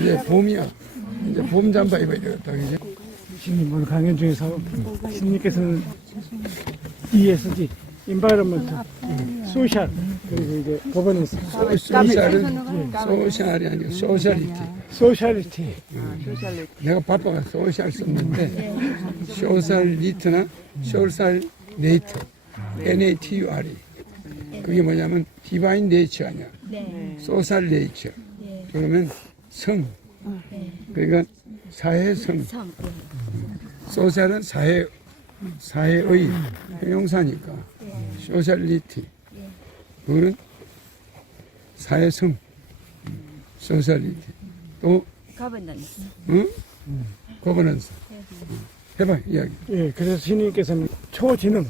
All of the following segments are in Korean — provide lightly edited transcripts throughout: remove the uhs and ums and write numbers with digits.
이제 봄이야. 이제 봄 잠바 입어야 되겠다, 그지? 신님 오늘 강연 중에서 신님께서는 ESG, 인바이러먼트, 소셜, 그리고 이제 거버넌스, 소셜이 아니고 소셜리티. 소셜리티. 내가 바빠가 소셜 썼는데 소셜리트나 소셜네이트, NATURE. 그게 뭐냐면 디바인 네이처 아니야. 소셜 네이처. 그러면 성. 그러니까 사회성. 소셜은 사회의 형용사니까. 소셜리티. 그거는 사회성. 소셜리티. 또 거버넌스. 응? 거버넌스. 해봐 이야기. 예, 그래서 신님께서는 초지능,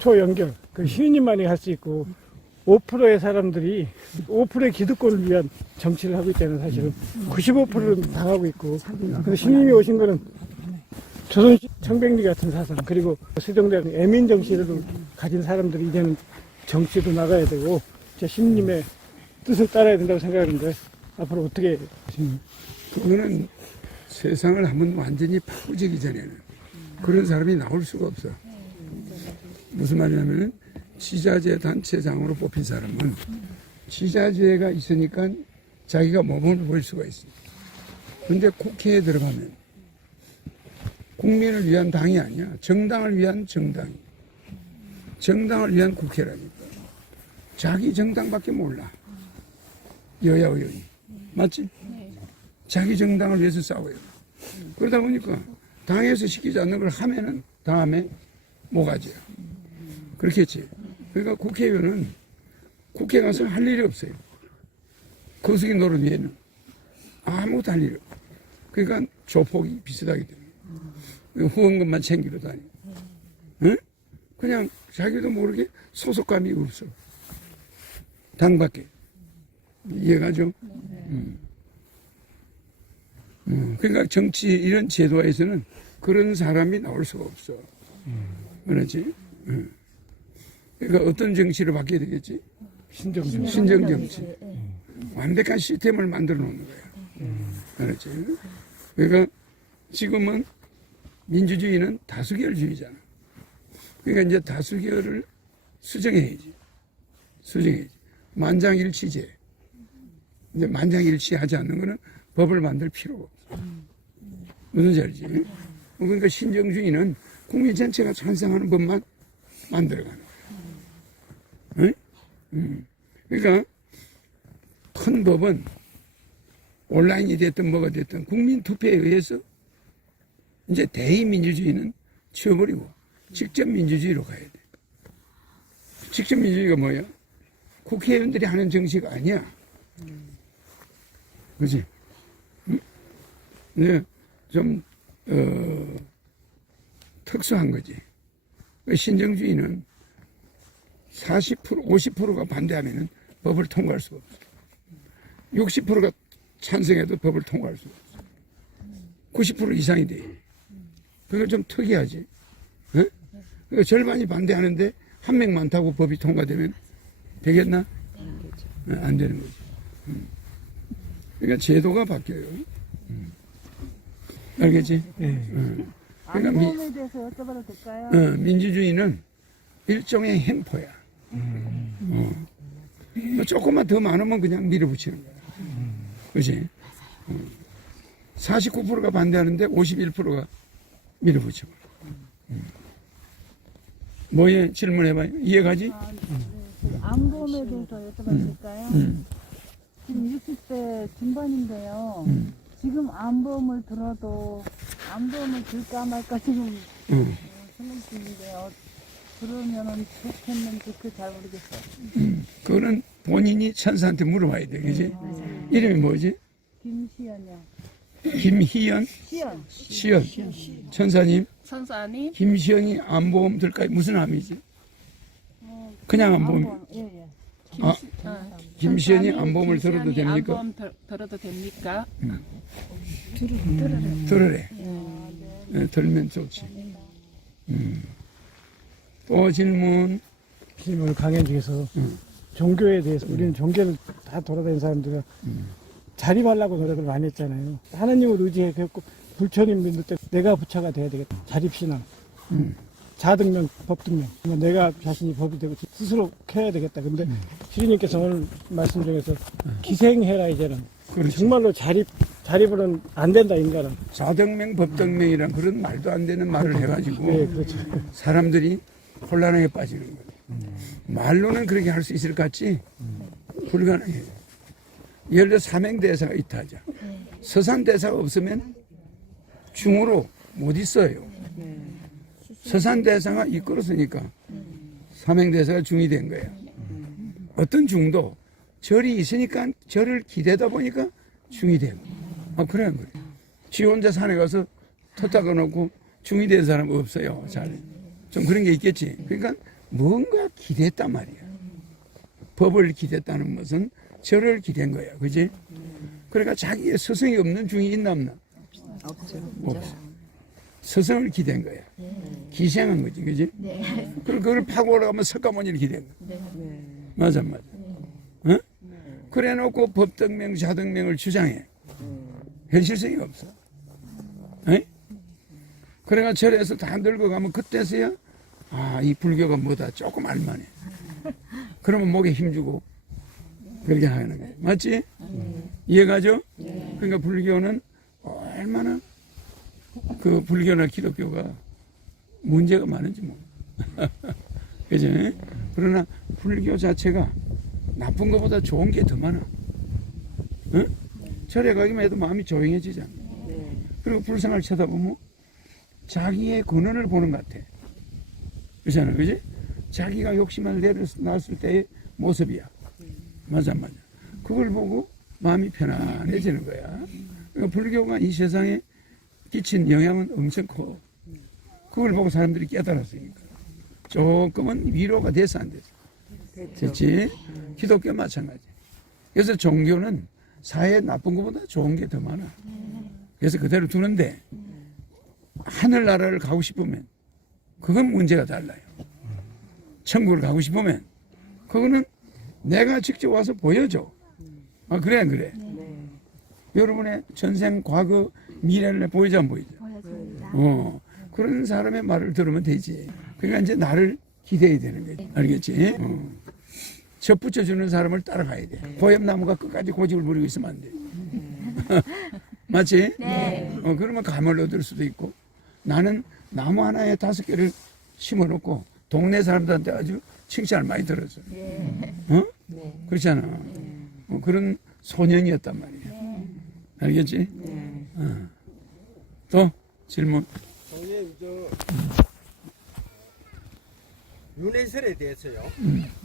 초연결, 그 신님만이 할 수 있고 5%의 사람들이 5%의 기득권을 위한 정치를 하고 있다는 사실은 95%는 당하고 있고, 그래서 신님이 오신 거는 조선 청백리 같은 사상, 그리고 세종대왕 애민 정치를 가진 사람들이 이제는 정치도 나가야 되고 신님의 뜻을 따라야 된다고 생각하는데 앞으로 어떻게 신님? 그거는 세상을 한번 완전히 바꾸기 전에는 그런 사람이 나올 수가 없어. 무슨 말이냐면은 지자재 단체장으로 뽑힌 사람은 지자재가 있으니까 자기가 몸을 보일 수가 있어. 근데 국회에 들어가면 국민을 위한 당이 아니야. 정당을 위한 정당이. 정당을 위한 국회라니까. 자기 정당밖에 몰라. 여야 의원이. 맞지? 자기 정당을 위해서 싸워요. 그러다 보니까 당에서 시키지 않는 걸 하면은 다음에 모가지야. 그렇겠지. 그러니까 국회의원은 국회 가서 할 일이 없어요. 거수기 노릇 위에는 아무것도 할 일이 없어요. 그러니까 조폭이 비슷하게 돼요. 후원금만 챙기러 다니고. 응? 그냥 자기도 모르게 소속감이 없어. 당밖에. 이해가죠? 그러니까 정치 이런 제도에서는 그런 사람이 나올 수가 없어. 그렇지? 그러니까 어떤 정치를 바뀌어야 되겠지? 신정정치. 완벽한 시스템을 만들어 놓는 거야. 그렇지? 그러니까 지금은 민주주의는 다수결주의잖아. 그러니까 이제 다수결을 수정해야지. 만장일치제. 이제 만장일치하지 않는 거는 법을 만들 필요가 없어. 무슨 소리지? 그러니까 신정주의는 국민 전체가 찬성하는 법만 만들어가는 거야. 응? 그러니까 큰 법은 온라인이 됐든 뭐가 됐든 국민 투표에 의해서 이제 대의민주주의는 치워버리고 직접 민주주의로 가야 돼. 직접 민주주의가 뭐야? 국회의원들이 하는 정치가 아니야. 그렇지? 응? 네, 좀 특수한 거지. 신정주의는 40%, 50%가 반대하면 법을 통과할 수가 없어. 60%가 찬성해도 법을 통과할 수가 없어. 90% 이상이 돼. 그거 좀 특이하지. 네? 그러니까 절반이 반대하는데 한 명 많다고 법이 통과되면 되겠나? 안 되는 거지. 그러니까 제도가 바뀌어요. 알겠지? 그러니까 안보험에 대해서 여쭤봐도 될까요? 민주주의는 일종의 횡포야. 조금만 더 많으면 그냥 밀어붙이는 거야. 그렇지? 49%가 반대하는데 51%가 밀어붙여. 뭐에 질문해봐요. 이해가지? 안보험에 대해서 여쭤봐도 될까요? 지금 60대 중반인데요. 지금 안보험을 들어도 안보험을 들까 말까 지금 생각 중인데요. 그러면은 좋겠는지 그 잘 모르겠어요. 그거는 본인이 천사한테 물어봐야 돼. 그지? 이름이 뭐지? 김시연이요. 김희연? 시연. 천사님? 선사님, 김시연이 안보험 들까요? 무슨 암이지? 그냥 안보험. 예. 아, 김시연이 안보험을 들어도 됩니까? 안보험 들어도 됩니까? 들으래. 네, 들면 좋지. 또 질문. 신님 오늘 강연 중에서 종교에 대해서 우리는 종교를 다 돌아다니는 사람들은 자립하려고 노력을 많이 했잖아요. 하나님을 의지해서 불처님 믿을 때 내가 부처가 돼야 되겠다. 자립신앙. 자등명, 법등명. 내가 자신이 법이 되고 스스로 해야 되겠다. 근데 시리님께서 오늘 말씀 중에서 기생해라 이제는. 그렇지. 정말로 자립으로는 안 된다 인간은. 자등명 법등명이란 그런 말도 안 되는 말을 해가지고 네, 그렇죠. 사람들이 혼란하게 빠지는 거예요. 말로는 그렇게 할 수 있을 것 같지 불가능해요. 예를 들어 삼행대사가 있다 하자. 서산대사가 없으면 중으로 못 있어요. 서산대사가 이끌었으니까 삼행대사가 중이 된 거예요. 어떤 중도 절이 있으니까 절을 기대다 보니까 중이 되고 그런 거예요. 지 혼자 산에 가서 터타가 놓고 중이 된 사람 없어요. 잘. 좀 그런 게 있겠지. 그러니까 뭔가 기대했단 말이야. 법을 기대했다는 것은 절을 기대한 거야. 그지? 그러니까 자기의 스승이 없는 중이 있나 없나? 없어. 스승을 기대한 거야. 기생한 거지. 그지? 그리고 그걸 파고 올라가면 석가모니를 기대한 거야. 맞아. 어? 그래 놓고 법등명, 자등명을 주장해. 현실성이 없어. 에? 그래가 절에서 다 늙어가면 그때서야 이 불교가 뭐다 조금 알만해. 그러면 목에 힘주고 그렇게 하는 거야. 맞지? 이해가죠? 그러니까 불교는 얼마나 그 불교나 기독교가 문제가 많은지 뭐. 그죠? 그러나 불교 자체가 나쁜 것보다 좋은 게 더 많아. 응? 절에 가기만 해도 마음이 조용해지잖아. 그리고 불상을 쳐다보면 자기의 근원을 보는 것 같아. 그렇잖아. 그지? 자기가 욕심을 내려놨을 때의 모습이야. 맞아. 그걸 보고 마음이 편안해지는 거야. 그러니까 불교가 이 세상에 끼친 영향은 엄청 커. 그걸 보고 사람들이 깨달았으니까. 조금은 위로가 돼서 안 돼서. 그렇지? 기독교 마찬가지. 그래서 종교는 사회에 나쁜 것보다 좋은 게 더 많아. 그래서 그대로 두는데 하늘나라를 가고 싶으면 그건 문제가 달라요. 천국을 가고 싶으면 그거는 내가 직접 와서 보여줘. 그래. 여러분의 전생, 과거, 미래를 보이자 안 보이죠? 보여줍니다. 그런 사람의 말을 들으면 되지. 그러니까 이제 나를 기대해야 되는 거지. 알겠지? 젖 붙여주는 사람을 따라가야 돼. 고엽나무가 끝까지 고집을 부리고 있으면 안 돼. 맞지? 네. 그러면 감을 얻을 수도 있고 나는 나무 하나에 5개를 심어놓고 동네 사람들한테 아주 칭찬을 많이 들었어. 그렇잖아. 그런 소년이었단 말이야. 알겠지? 또 질문. 선생님, 윤회설에 대해서요.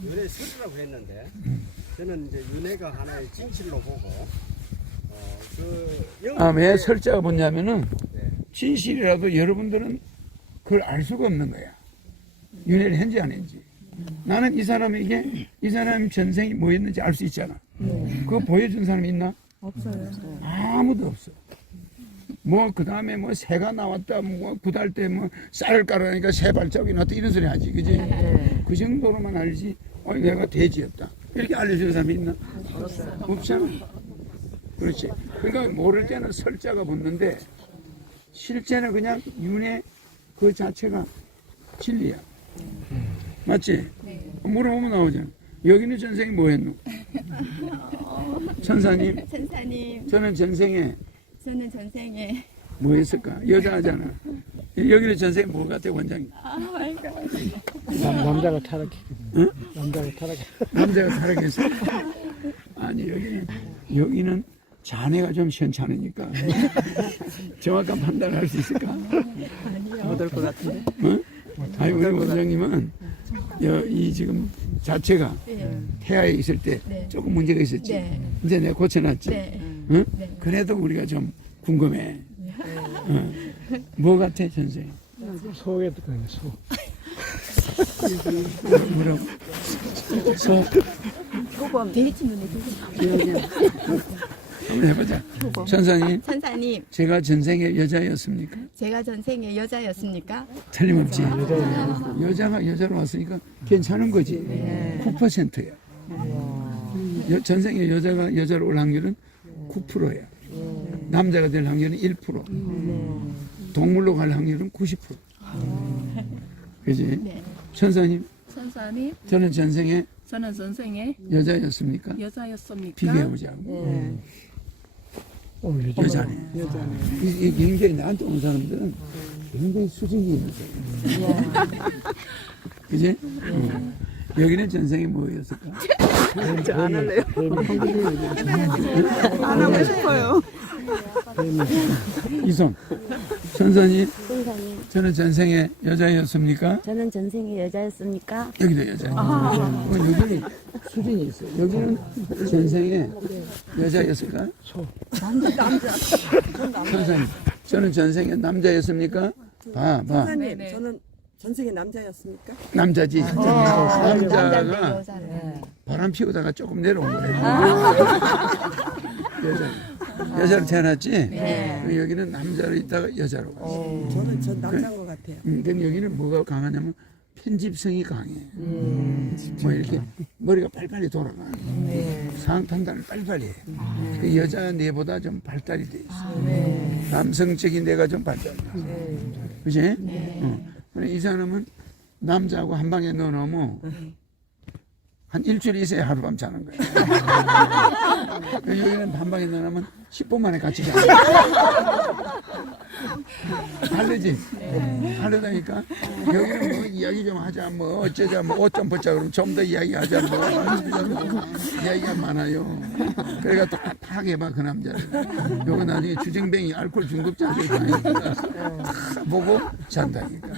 윤회설이라고 했는데 저는 이제 윤회가 하나의 진실로 보고 왜 설자가 뭐냐면은 진실이라도 여러분들은 그걸 알 수가 없는 거야. 윤회를 했는지 안 했는지. 나는 이 사람에게 이 사람 전생이 뭐였는지 알 수 있잖아. 그거 보여준 사람이 있나? 없어요. 아무도 없어. 그 다음에 새가 나왔다, 구달 때 쌀을 깔아니까 새 발자국이 나왔다, 이런 소리 하지. 그지? 그 정도로만 알지, 내가 돼지였다. 이렇게 알려주는 사람이 있나? 없잖아. 그렇지. 그러니까 모를 때는 설자가 붙는데, 실제는 그냥 윤회 그 자체가 진리야. 맞지? 물어보면 나오잖아. 여기는 전생에 뭐 했노? 천사님, 저는 전생에 뭐 했을까? 여자잖아. 여기는 전생에 뭐 같아, 원장님? 남자가 타락해. 응? 남자가 타락했어? 아니, 여기는 자네가 좀 시원찮으니까. 정확한 판단을 할 수 있을까? 못할 것 같은데. 응? 아니, 우리 원장님은 이 지금 자체가 태아에 있을 때 조금 문제가 있었지. 이제 내가 고쳐놨지. 응? 그래도 우리가 좀 궁금해. 뭐 같아, 선생님? 소에도 그래, 소. 뭐라고? 소? 돼지 눈에 한번 해보자. 천사님, 천사님, 제가 전생에 여자였습니까? 제가 전생에 여자였습니까? 틀림없지. 여자가 여자로 왔으니까 괜찮은 거지. 9%야. 전생에 여자가 여자로 올 확률은 9%야. 남자가 될 확률은 1%. 동물로 갈 확률은 90%. 그지? 네. 천사님, 선사님, 저는 전생에 저는 전생에 여자였습니까? 여자였습니까? 비교해보자고. 여자. 여자네. 이 굉장히 나한테 온 사람들은 굉장히 수준이 있는 사람. 그지? 여기는 전생에 뭐였을까? 안 할래요. 안 하고 싶어요. 이성, 천사님, 선사님, 저는 전생에 여자였습니까? 저는 전생에 여자였습니까? 여기도 여자예요. 여기는 수준이 있어요. 여기는 전생에 여자였을까? 천사님, 저는 전생에 남자였습니까? 봐. 선사님, 저는 전생에 남자였습니까? 남자지. 남자인데 남자가 여자네. 바람 피우다가 조금 내려온 거래. 여자로 태어났지? 그럼 여기는 남자로 있다가 여자로 갔어. 저는 전 남자인 것 같아요. 근데 여기는 뭐가 강하냐면 편집성이 강해. 뭐 이렇게 머리가 빨리빨리 돌아가. 상황 판단을 빨리빨리 해. 그 여자 뇌보다 좀 발달이 돼 있어. 남성적인 뇌가 좀 발달이 돼 있어. 그치? 근데 이 사람은 남자하고 한 방에 넣어놓으면 한 일주일 있어야 하룻밤 자는 거야. 여기는 한 방에 넣어놓으면 10분 만에 같이 자. 다르지? 다르다니까? 여기는 뭐 이야기 좀 하자, 뭐 어쩌자, 뭐 옷 좀 벗자, 그러면 좀 더 이야기하자, 뭐 이야기가 많아요. 그래가 또 팍 해봐, 그 남자를. 요거 나중에 주정뱅이 알코올 중독자들 다니까 보고 잔다니까.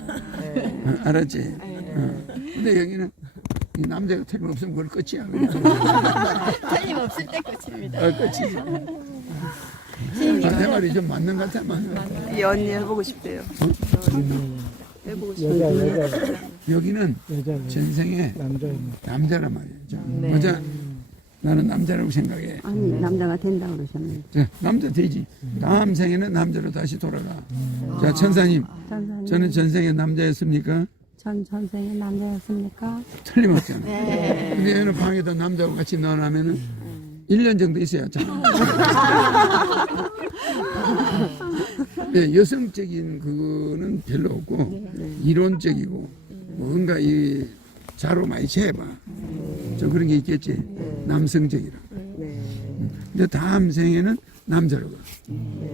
알았지? 근데 여기는 이 남자가 틀림없으면 그걸 끝이야. 틀림없을 때 끝입니다. 끝이지. 내 말이 좀 맞는 것 같아, 맞는 것 같아. 이 언니 해보고 싶대요. 해보고 싶어요. 여자. 여기는 여자. 전생에 남자란 말이에요. 여자, 나는 남자라고 생각해. 아니, 남자가 된다고 그러셨네. 자, 남자 되지. 다음 생에는 남자로 다시 돌아가. 자, 천사님, 천사님, 저는 전생에 남자였습니까? 전 전생에 남자였습니까? 틀림없잖아. 근데 얘는 방에다 남자하고 같이 넣어놓으면은 1년 정도 있어야 잖아. 네, 여성적인 그거는 별로 없고 이론적이고 뭔가 이 자로 많이 재봐. 저 그런 게 있겠지. 남성적이라. 근데 다음 생에는 남자로 가.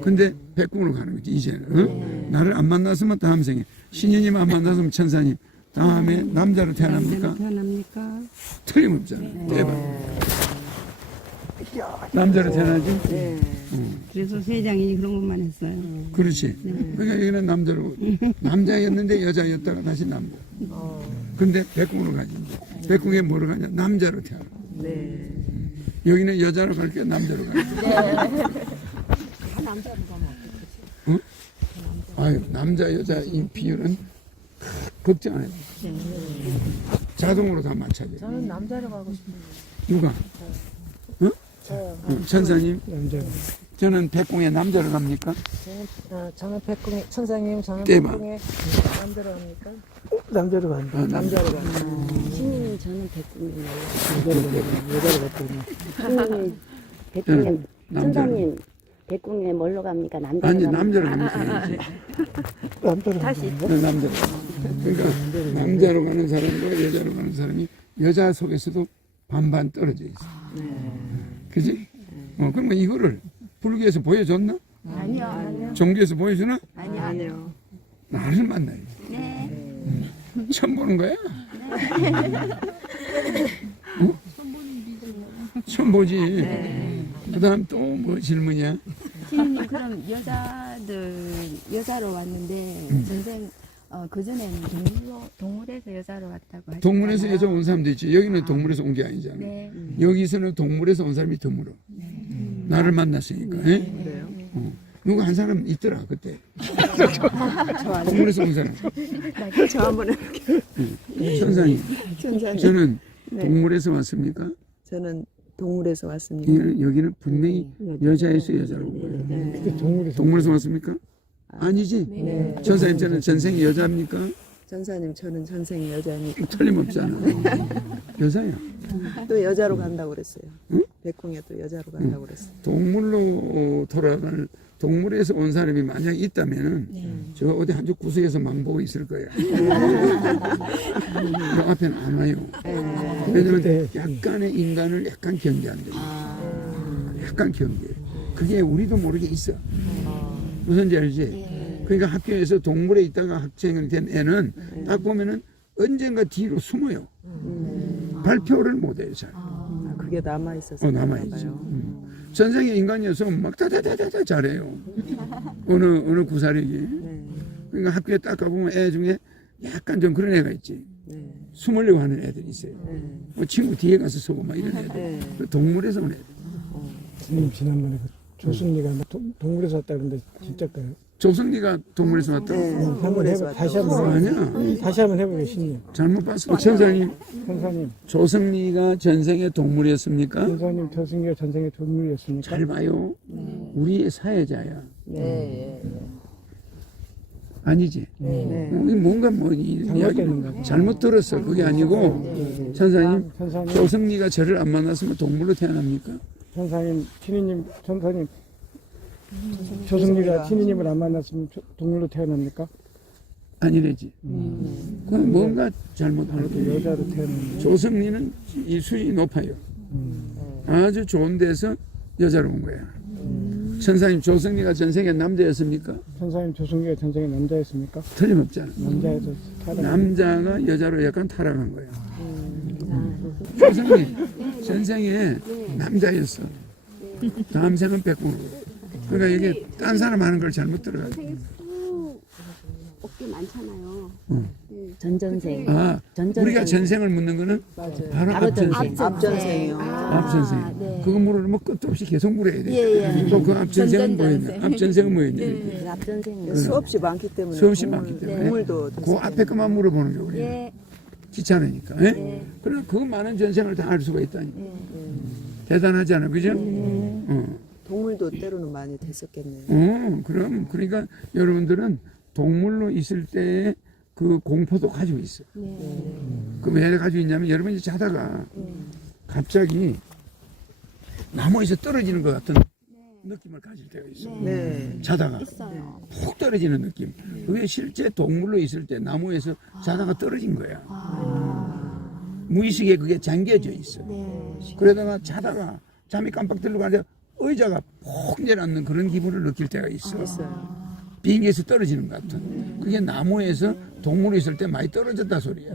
근데 백궁으로 가는 거지 이제는. 어? 나를 안 만났으면 다음 생에 신인님 안 만났으면 천사님 다음에 남자로 태어납니까? 태어납니까? 틀림없잖아. 대박. 남자로 태어나지? 그래서 세상이 그런 것만 했어요. 그렇지. 그러니까 여기는 남자로 남자였는데 여자였다가 다시 남자. 근데 백궁으로 가지. 백궁에 뭐로 가냐? 남자로 태어나. 여기는 여자로 갈게 남자로 갈게. 응? 아유, 남자 여자 이 비율은 걱정 안 해. 자동으로 다 맞춰져. 저는 남자로 가고 싶은데. 누가? 응? 천사님, 남자. 저는 백궁에 남자로 갑니까? 저는 백궁에 천사님 저는 대박. 백궁에 남자로 합니까? 남자로 간다. 남자로 가. 신님, 저는 백군이에요. 여자로 갔더니. 신님, 백군에, 남자로. 천사님, 백군에 뭘로 갑니까? 남자로 아니, 갑니까? 남자로 가면 남자로 다시. 남자로. 그러니까 남자로 가는 사람과 여자로 가는 사람이 여자 속에서도 반반 떨어져 있어. 그지? 그러면 이거를 불교에서 보여줬나? 아니요. 종교에서 보여주나? 아니요. 나를 만나야지. 네. 처음 보는 거야? 처음 보지. 그 다음 또 뭐 질문이야? 신우님 그럼 여자로 왔는데 전생 그 전에는 동물에서 여자로 왔다고 하셨잖아요. 동물에서 여자 온 사람도 있지. 여기는 동물에서 온 게 아니잖아. 네. 여기서는 동물에서 온 사람이 드물어. 나를 만났으니까. 예? 누가 한 사람 있더라 그때. 동물에서 온 사람. 저 한번 해볼게요. 천사님, 천사님. 저는 동물에서 왔습니까? 저는 동물에서 왔습니다. 여기는 분명히 여자에서 여자로 온 거예요. 동물에서 왔습니까? 아니지. 천사님, 저는 전생이 여자입니까? 전사님, 저는 전생 여자입니다. 틀림없잖아. 여자야. 또 여자로 간다고 그랬어요. 응? 백궁에 또 여자로 간다고 그랬어요. 동물로 돌아가는 동물에서 온 사람이 만약 있다면은 저 어디 한쪽 구석에서 망보고 있을 거야. 그 앞에는 안 와요. 왜냐면 약간의 인간을 약간 경계한다. 약간 경계. 그게 우리도 모르게 있어. 무슨지 알지? 그러니까 학교에서 동물에 있다가 학생이 된 애는 딱 보면은 언젠가 뒤로 숨어요. 발표를 못해요, 잘. 그게 남아 있어서 남아있죠. 전생에 인간이었으면 막 다다다다다 잘해요. 어느 구사력이. 그러니까 학교에 딱 가보면 애 중에 약간 좀 그런 애가 있지. 숨으려고 하는 애들이 있어요. 뭐 친구 뒤에 가서 서고 막 이런 애들. 그 동물에서 온 애들. 스님 지난번에 그 조순리가 동물에서 왔다는데 진짜일까요? 조승리가 동물에서 왔다. 동물에서 왔다고. 다시 한번 아니야. 다시 한번 해보게 신님. 잘못 봤어. 천사님, 천사님, 조승리가 전생에 동물이었습니까? 천사님 조승리가 전생에 동물이었습니까? 잘 봐요. 우리의 사회자야. 아니지. 뭔가 잘못됐는가? 잘못 들었어. 그게 아니고 천사님, 천사님, 조승리가 저를 안 만났으면 동물로 태어납니까? 천사님, 신이님, 천사님, 조승리가 신이님을 안 만났으면 동물로 태어납니까? 아니래지. 그건 뭔가 잘못하는 거예요. 여자로 태어납니다. 조승리는 이 수준이 높아요. 아주 좋은 데서 여자로 온 거야. 천사님, 조승리가 전생에 남자였습니까? 천사님 조승리가 전생에 남자였습니까? 틀림없잖아. 남자에서 타락. 남자가 여자로 약간 타락한 거야. 조승리 전생에 남자였어. 다음 생은 백군으로. 그러니까 이게 딴 사람 하는 걸 잘못 들어가지고. 업계 많잖아요. 전전생. 아, 전전생. 우리가 전생을 묻는 거는 바로 앞전생. 앞전생이요. 앞전생. 네. 그거 물으면 끝도 없이 계속 물어야 돼. 예. 또 그 앞전생은 전전전생. 뭐였냐? 앞전생은 뭐였냐? 그 앞전생. 수없이 많기 때문에 수없이 많기 때문에 동물도 그 앞에 것만 물어보는 게 우리야. 예. 귀찮으니까. 예? 그러나 그 많은 전생을 다 알 수가 있다니. 대단하지 않아, 그죠? 동물도 때로는 많이 됐었겠네요. 그럼 그러니까 여러분들은 동물로 있을 때의 그 공포도 가지고 있어. 그 왜 가지고 있냐면 여러분이 자다가 갑자기 나무에서 떨어지는 것 같은 느낌을 가질 때가 있어. 네. 자다가 있어요. 푹 떨어지는 느낌. 그게 실제 동물로 있을 때 나무에서 자다가 떨어진 거야. 무의식에 그게 잠겨져 있어. 그러다가 자다가 잠이 깜빡 들고 가는데 의자가 푹 내려앉는 그런 기분을 느낄 때가 있어. 비행기에서 떨어지는 것 같은. 그게 나무에서 동물이 있을 때 많이 떨어졌다 소리야.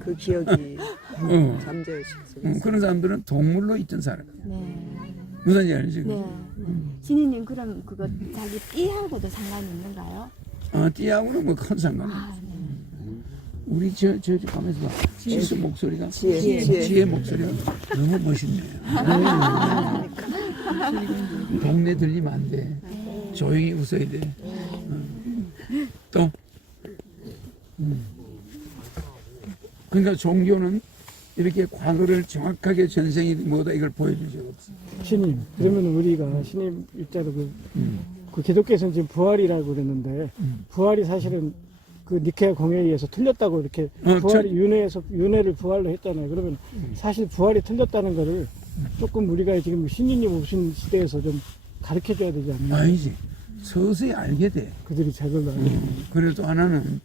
그 기억이 잠재의식 속에 그런 사람들은 동물로 있던 사람이야. 무슨 얘기 알지? 네. 신이님 그럼 그거 자기 띠하고도 상관이 있는가요? 띠하고는 뭐 큰 상관이 없어. 우리 저 가면서 봐. 지수 목소리가 지혜 목소리가 너무 멋있네요. 동네 들리면 안 돼. 조용히 웃어야 돼. 또 그러니까 종교는 이렇게 과거를 정확하게 전생이 뭐다 이걸 보여줄 수가 없어. 신임. 그러면 우리가 신임 입자로 그 기독교에서는 지금 부활이라고 그랬는데 부활이 사실은 그 니케아 공회에 의해서 틀렸다고 이렇게 부활이 윤회를 부활로 했잖아요. 그러면 사실 부활이 틀렸다는 거를 조금 우리가 지금 신인님 오신 시대에서 좀 가르쳐 줘야 되지 않나요? 아니지. 서서히 알게 돼. 그들이 잘걸 알고. 그래도 하나는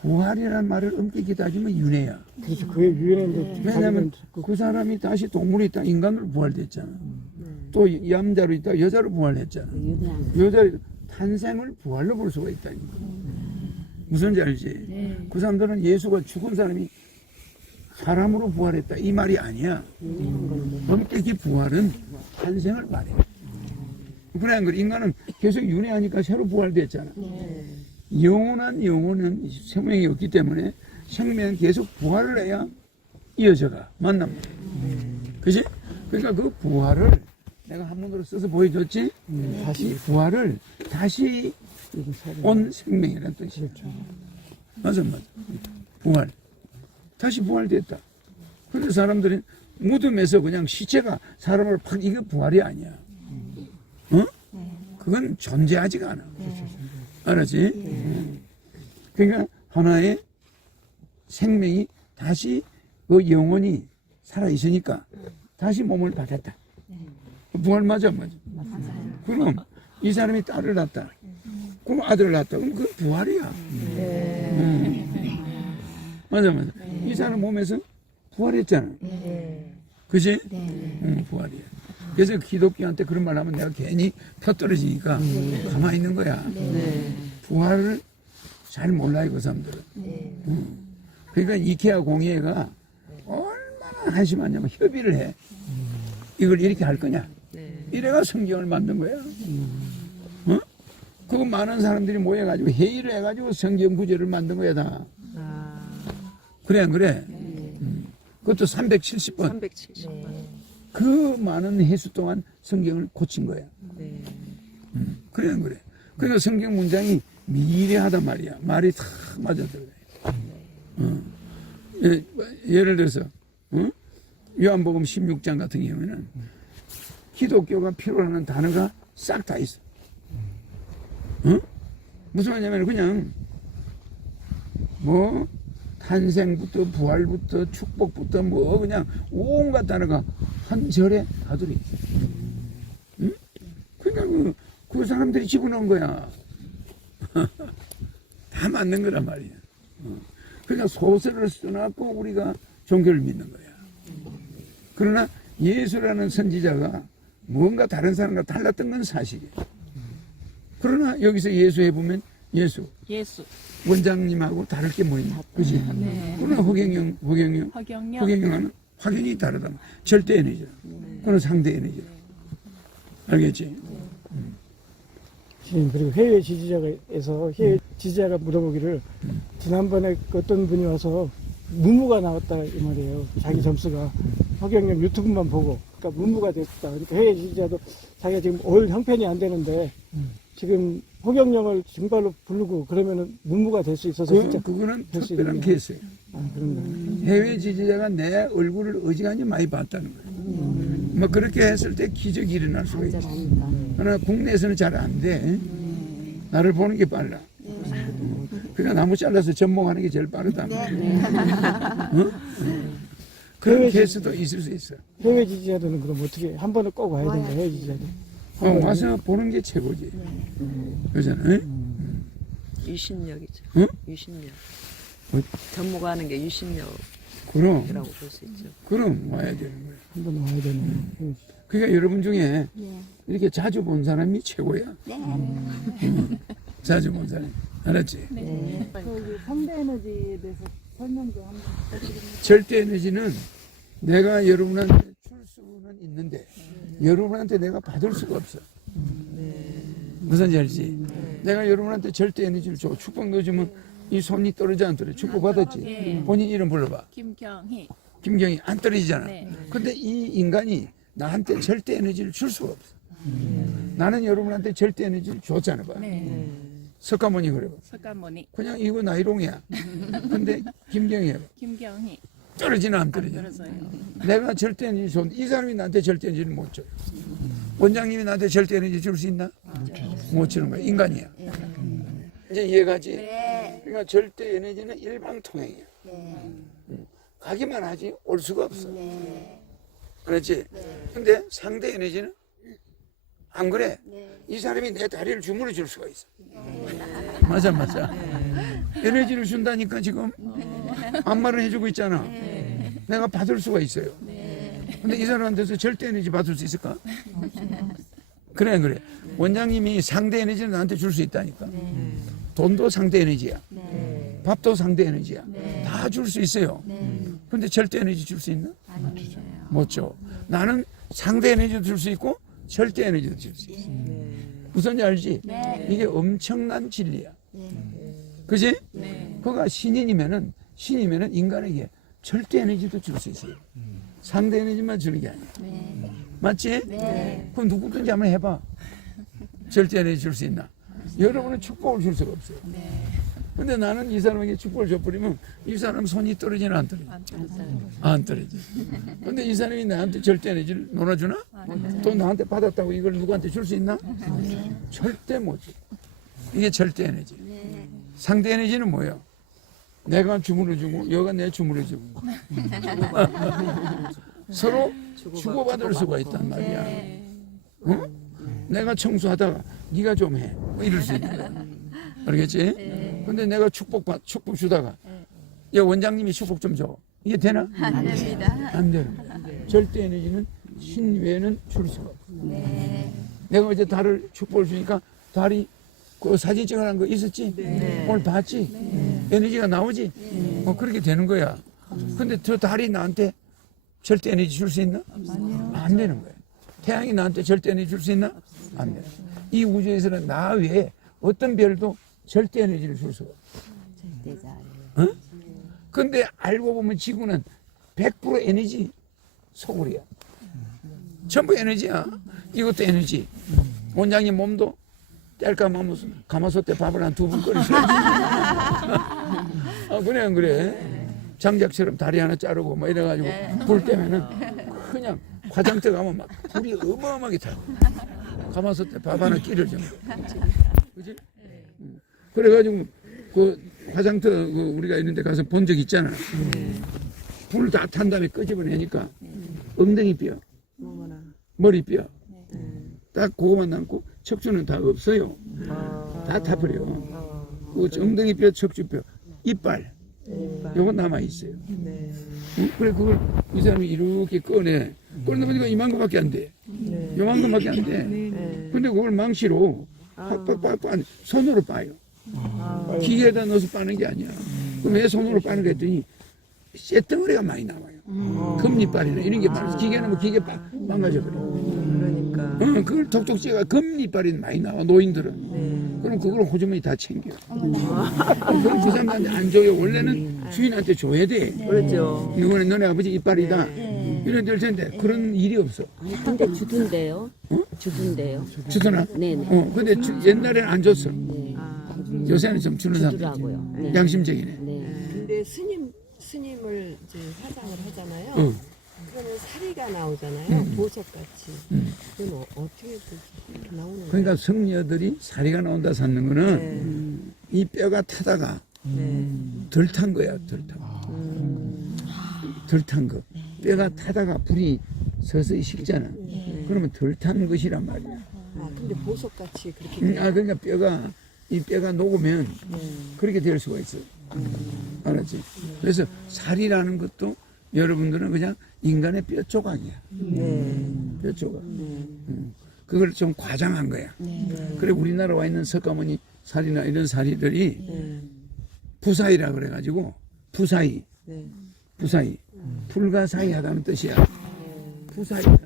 부활이라는 말을 엄격히 따지면 윤회야. 그래서 그의 유연도 왜냐하면 그 사람이 다시 동물이 있다 인간으로 부활됐잖아. 또 남자로 있다 여자로 부활했잖아. 여자 탄생을 부활로 볼 수가 있다니까. 무슨지 알지? 그 사람들은 예수가 죽은 사람이 사람으로 부활했다 이 말이 아니야. 엄격히 부활은 탄생을 말해. 그래 안 그래? 인간은 계속 윤회하니까 새로 부활됐잖아. 영원한 영혼은 생명이 없기 때문에 생명은 계속 부활을 해야 이어져가. 맞나? 그지? 그러니까 그 부활을 내가 한문으로 써서 보여줬지? 다시 부활을 다시 온 생명이라는 뜻이야. 맞아. 부활. 다시 부활됐다. 그런데 사람들이 무덤에서 그냥 시체가 사람을 팍 이게 부활이 아니야. 그건 존재하지가 않아. 알았지? 그러니까 하나의 생명이 다시 그 영혼이 살아있으니까 다시 몸을 받았다. 부활 맞아 안 맞아? 그럼 이 사람이 딸을 낳았다. 그럼 아들을 낳았다. 그럼 그건 부활이야. 맞아. 이 사람 몸에서 부활했잖아. 그지? 부활이야. 그래서 기독교한테 그런 말 하면 내가 괜히 터 떨어지니까 가만히 있는 거야. 부활을 잘 몰라, 그 사람들은. 그러니까 이케아 공예가 얼마나 한심하냐면 협의를 해. 이걸 이렇게 할 거냐. 이래가 성경을 만든 거야. 어? 그 많은 사람들이 모여가지고 회의를 해가지고 성경 구절을 만든 거야, 다. 그래, 안 그래? 그것도 370번. 370번. 그 많은 해수 동안 성경을 고친 거야. 그래, 안 그래? 그러니까 성경 문장이 미래하단 말이야. 말이 다 맞아들어요. 예를 들어서, 요한복음 16장 같은 경우에는 기독교가 필요로 하는 단어가 싹 다 있어. 무슨 말이냐면 그냥 뭐 탄생부터 부활부터 축복부터 뭐 그냥 온갖 단어가 한 절에 다 들어있어. 그러니까 그 사람들이 집어넣은 거야. 다 맞는 거란 말이야. 그러니까 소설을 써놨고 우리가 종교를 믿는 거야. 그러나 예수라는 선지자가 뭔가 다른 사람과 달랐던 건 사실이야. 그러나 여기서 예수 해보면 예수 원장님하고 다를 게 뭐 있나? 그지? 그러나 허경영은 확연히 다르다. 절대 에너지야. 그건 상대 에너지야. 알겠지? 그리고 해외 지지자가에서 해외 지지자가 물어보기를 지난번에 어떤 분이 와서 무무가 나왔다 이 말이에요. 자기 점수가 허경영 유튜브만 보고 그러니까 무무가 됐다. 그러니까 해외 지지자도 자기가 지금 올 형편이 안 되는데 지금 허경영을 증발로 부르고 그러면은 무무가 될 수 있어서 진짜 그거는 될수 특별한 있는 케이스예요. 그런가. 해외 지지자가 내 얼굴을 어지간히 많이 봤다는 거예요. 뭐 그렇게 했을 때 기적이 일어날 수가 있어. 그러나 국내에서는 잘 안 돼. 나를 보는 게 빨라. 그러니까 나무 잘라서 접목하는 게 제일 빠르다. 그런 케이스도 있을 수 있어. 해외 지지자들은 그럼 어떻게 한 번은 꼭 와야 된다. 해외 지지자들. 와서 보는 게 최고지. 그러잖아. 유신력이죠. 응? 유신력. 뭐? 전무하는 게 유신력이라고 그럼 볼 수 있죠. 와야 되는 거야. 한 번 와야 되는. 그러니까 여러분 중에 이렇게 자주 본 사람이 최고야. 자주 본 사람. 알았지? 그 상대 에너지에 대해서 설명 좀 한번 부탁드립니다. 절대 에너지는 내가 여러분한테 줄 수는 있는데 여러분한테 내가 받을 수가 없어. 무슨 알지? 내가 여러분한테 절대 에너지를 줘. 축복 넣어주면 이 손이 떨어져 안 떨어져? 축복 받았지? 본인 이름 불러봐. 김경희 안 떨어지잖아. 근데 이 인간이 나한테 절대 에너지를 줄 수가 없어. 나는 여러분한테 절대 에너지를 줬잖아. 봐. 석가모니 그래 봐. 석가모니 그냥 이거 나이롱이야. 근데 김경희 김경희 떨어지나 안 떨어지나? 떨어져요. 내가 절대 에너지 줬는데 이 사람이 나한테 절대 에너지를 못 줘요. 원장님이 나한테 절대 에너지 줄 수 있나? 못 주는 거야. 인간이야. 이제 이해가지? 그러니까 절대 에너지는 일방통행이야. 가기만 하지 올 수가 없어. 그렇지? 근데 상대 에너지는 안 그래. 이 사람이 내 다리를 주물러 줄 수가 있어. 맞아. 에너지를 준다니까 지금 안마를 해주고 있잖아. 내가 받을 수가 있어요. 근데 이 사람한테서 절대 에너지 받을 수 있을까? 그래. 원장님이 상대 에너지를 나한테 줄 수 있다니까. 돈도 상대 에너지야. 밥도 상대 에너지야. 다 줄 수 있어요. 근데 절대 에너지 줄 수 있나? 못 줘. 나는 상대 에너지도 줄 수 있고 절대 에너지도 줄 수 있어. 무슨지 알지? 이게 엄청난 진리야. 그지? 그가 신인이면은 인간에게 절대 에너지도 줄 수 있어요. 상대 에너지만 주는 게 아니야. 맞지? 그럼 누구든지 한번 해봐. 절대 에너지 줄 수 있나? 여러분은 축복을 줄 수가 없어요. 근데 나는 이 사람에게 축복을 줘버리면 이 사람 손이 떨어지나 안 떨어져? 안 떨어져. 근데 이 사람이 나한테 절대 에너지를 놀아주나? 또 나한테 받았다고 이걸 누구한테 줄 수 있나? 절대 못 줘. 이게 절대 에너지. 상대 에너지는 뭐예요? 내가 주물러주고 여가 내 주물러주고. 서로 주고받을 수가 있단 말이야. 어? 내가 청소하다가 네가 좀 해. 뭐 이럴 수 있는 거야. 알겠지? 근데 내가 축복 주다가 야 원장님이 축복 좀 줘. 이게 되나? 안 됩니다. 안 되는 거야. 절대 에너지는 신 외에는 줄 수가 없어. 네. 내가 어제 달을 축복을 주니까 달이 그 사진 찍어놓은 거 있었지? 오늘 봤지? 에너지가 나오지? 그렇게 되는 거야. 근데 저 달이 나한테 절대 에너지 줄 수 있나? 안 되는 거야. 태양이 나한테 절대 에너지 줄 수 있나? 안 돼. 이 우주에서는 나 외에 어떤 별도 절대 에너지를 줄 수가 없어. 절대자. 근데 알고 보면 지구는 100% 에너지 소굴이야. 전부 에너지야. 이것도 에너지. 원장님 몸도 뗄까 마무스 가마솥에 밥을 한 2분 끓이셔야지. 그래 안 그래? 장작처럼 다리 하나 자르고 뭐 이래가지고 불 때면은 그냥 화장터 가면 막 불이 어마어마하게 타고 가마솥에 밥 하나 끼를 정도. 그지? 그래가지고 그 화장터 우리가 있는 데 가서 본 적 있잖아. 불 다 탄 다음에 끄집어내니까 엉덩이 뼈, 머리 뼈 딱 그거만 남고 척추는 다 없어요. 다 타버려. 그 엉덩이 뼈, 척추 뼈, 이빨 요거 남아 있어요. 그래 그걸 이 사람이 이렇게 꺼내보니까 이만큼밖에 안 돼. 요만큼밖에 안 돼. 근데 그걸 망치로 팍팍팍 손으로 빠요. 기계에다 넣어서 빠는 게 아니야. 그럼 왜 손으로 빠는 거 했더니 쇳덩어리가 많이 나와요. 금리빨이나 이런 게 많아서 기계는 뭐 기계 망가져버려. 그러니까. 그걸 톡톡 찍어 금리빨이 많이 나와 노인들은. 그럼 그걸 호주머니 다 챙겨. 그럼 그 사람한테 안 줘요. 원래는 주인한테 줘야 돼. 그렇죠. 이거는 너네 아버지 이빨이다. 이런 될 텐데 그런 일이 없어. 근데 주둔데요. 주둔데요. 주더나? 네네. 근데 옛날에는 안 줬어. 요새는 좀 주는 사람. 주더라고요. 네. 양심적이네. 네. 근데 스님을 이제 화장을 하잖아요. 그러면 사리가 나오잖아요. 보석같이. 그건 어떻게 이렇게 나오는 거예요? 그러니까 성녀들이 사리가 나온다 샀는 거는 이 뼈가 타다가 덜 탄 거야, 덜 탄 거. 덜 탄 거. 뼈가 타다가 불이 서서히 식잖아. 그러면 덜 탄 것이란 말이야. 근데 보석같이 그렇게. 그러니까 이 뼈가 녹으면 그렇게 될 수가 있어. 알았지? 그래서 살이라는 것도 여러분들은 그냥 인간의 뼈 조각이야. 뼈 조각. 그걸 좀 과장한 거야. 그래 우리나라 와 있는 석가모니 살이나 이런 살이들이 부사이라 그래가지고 부사이. 불가사의 하다는 뜻이야. 부사이라서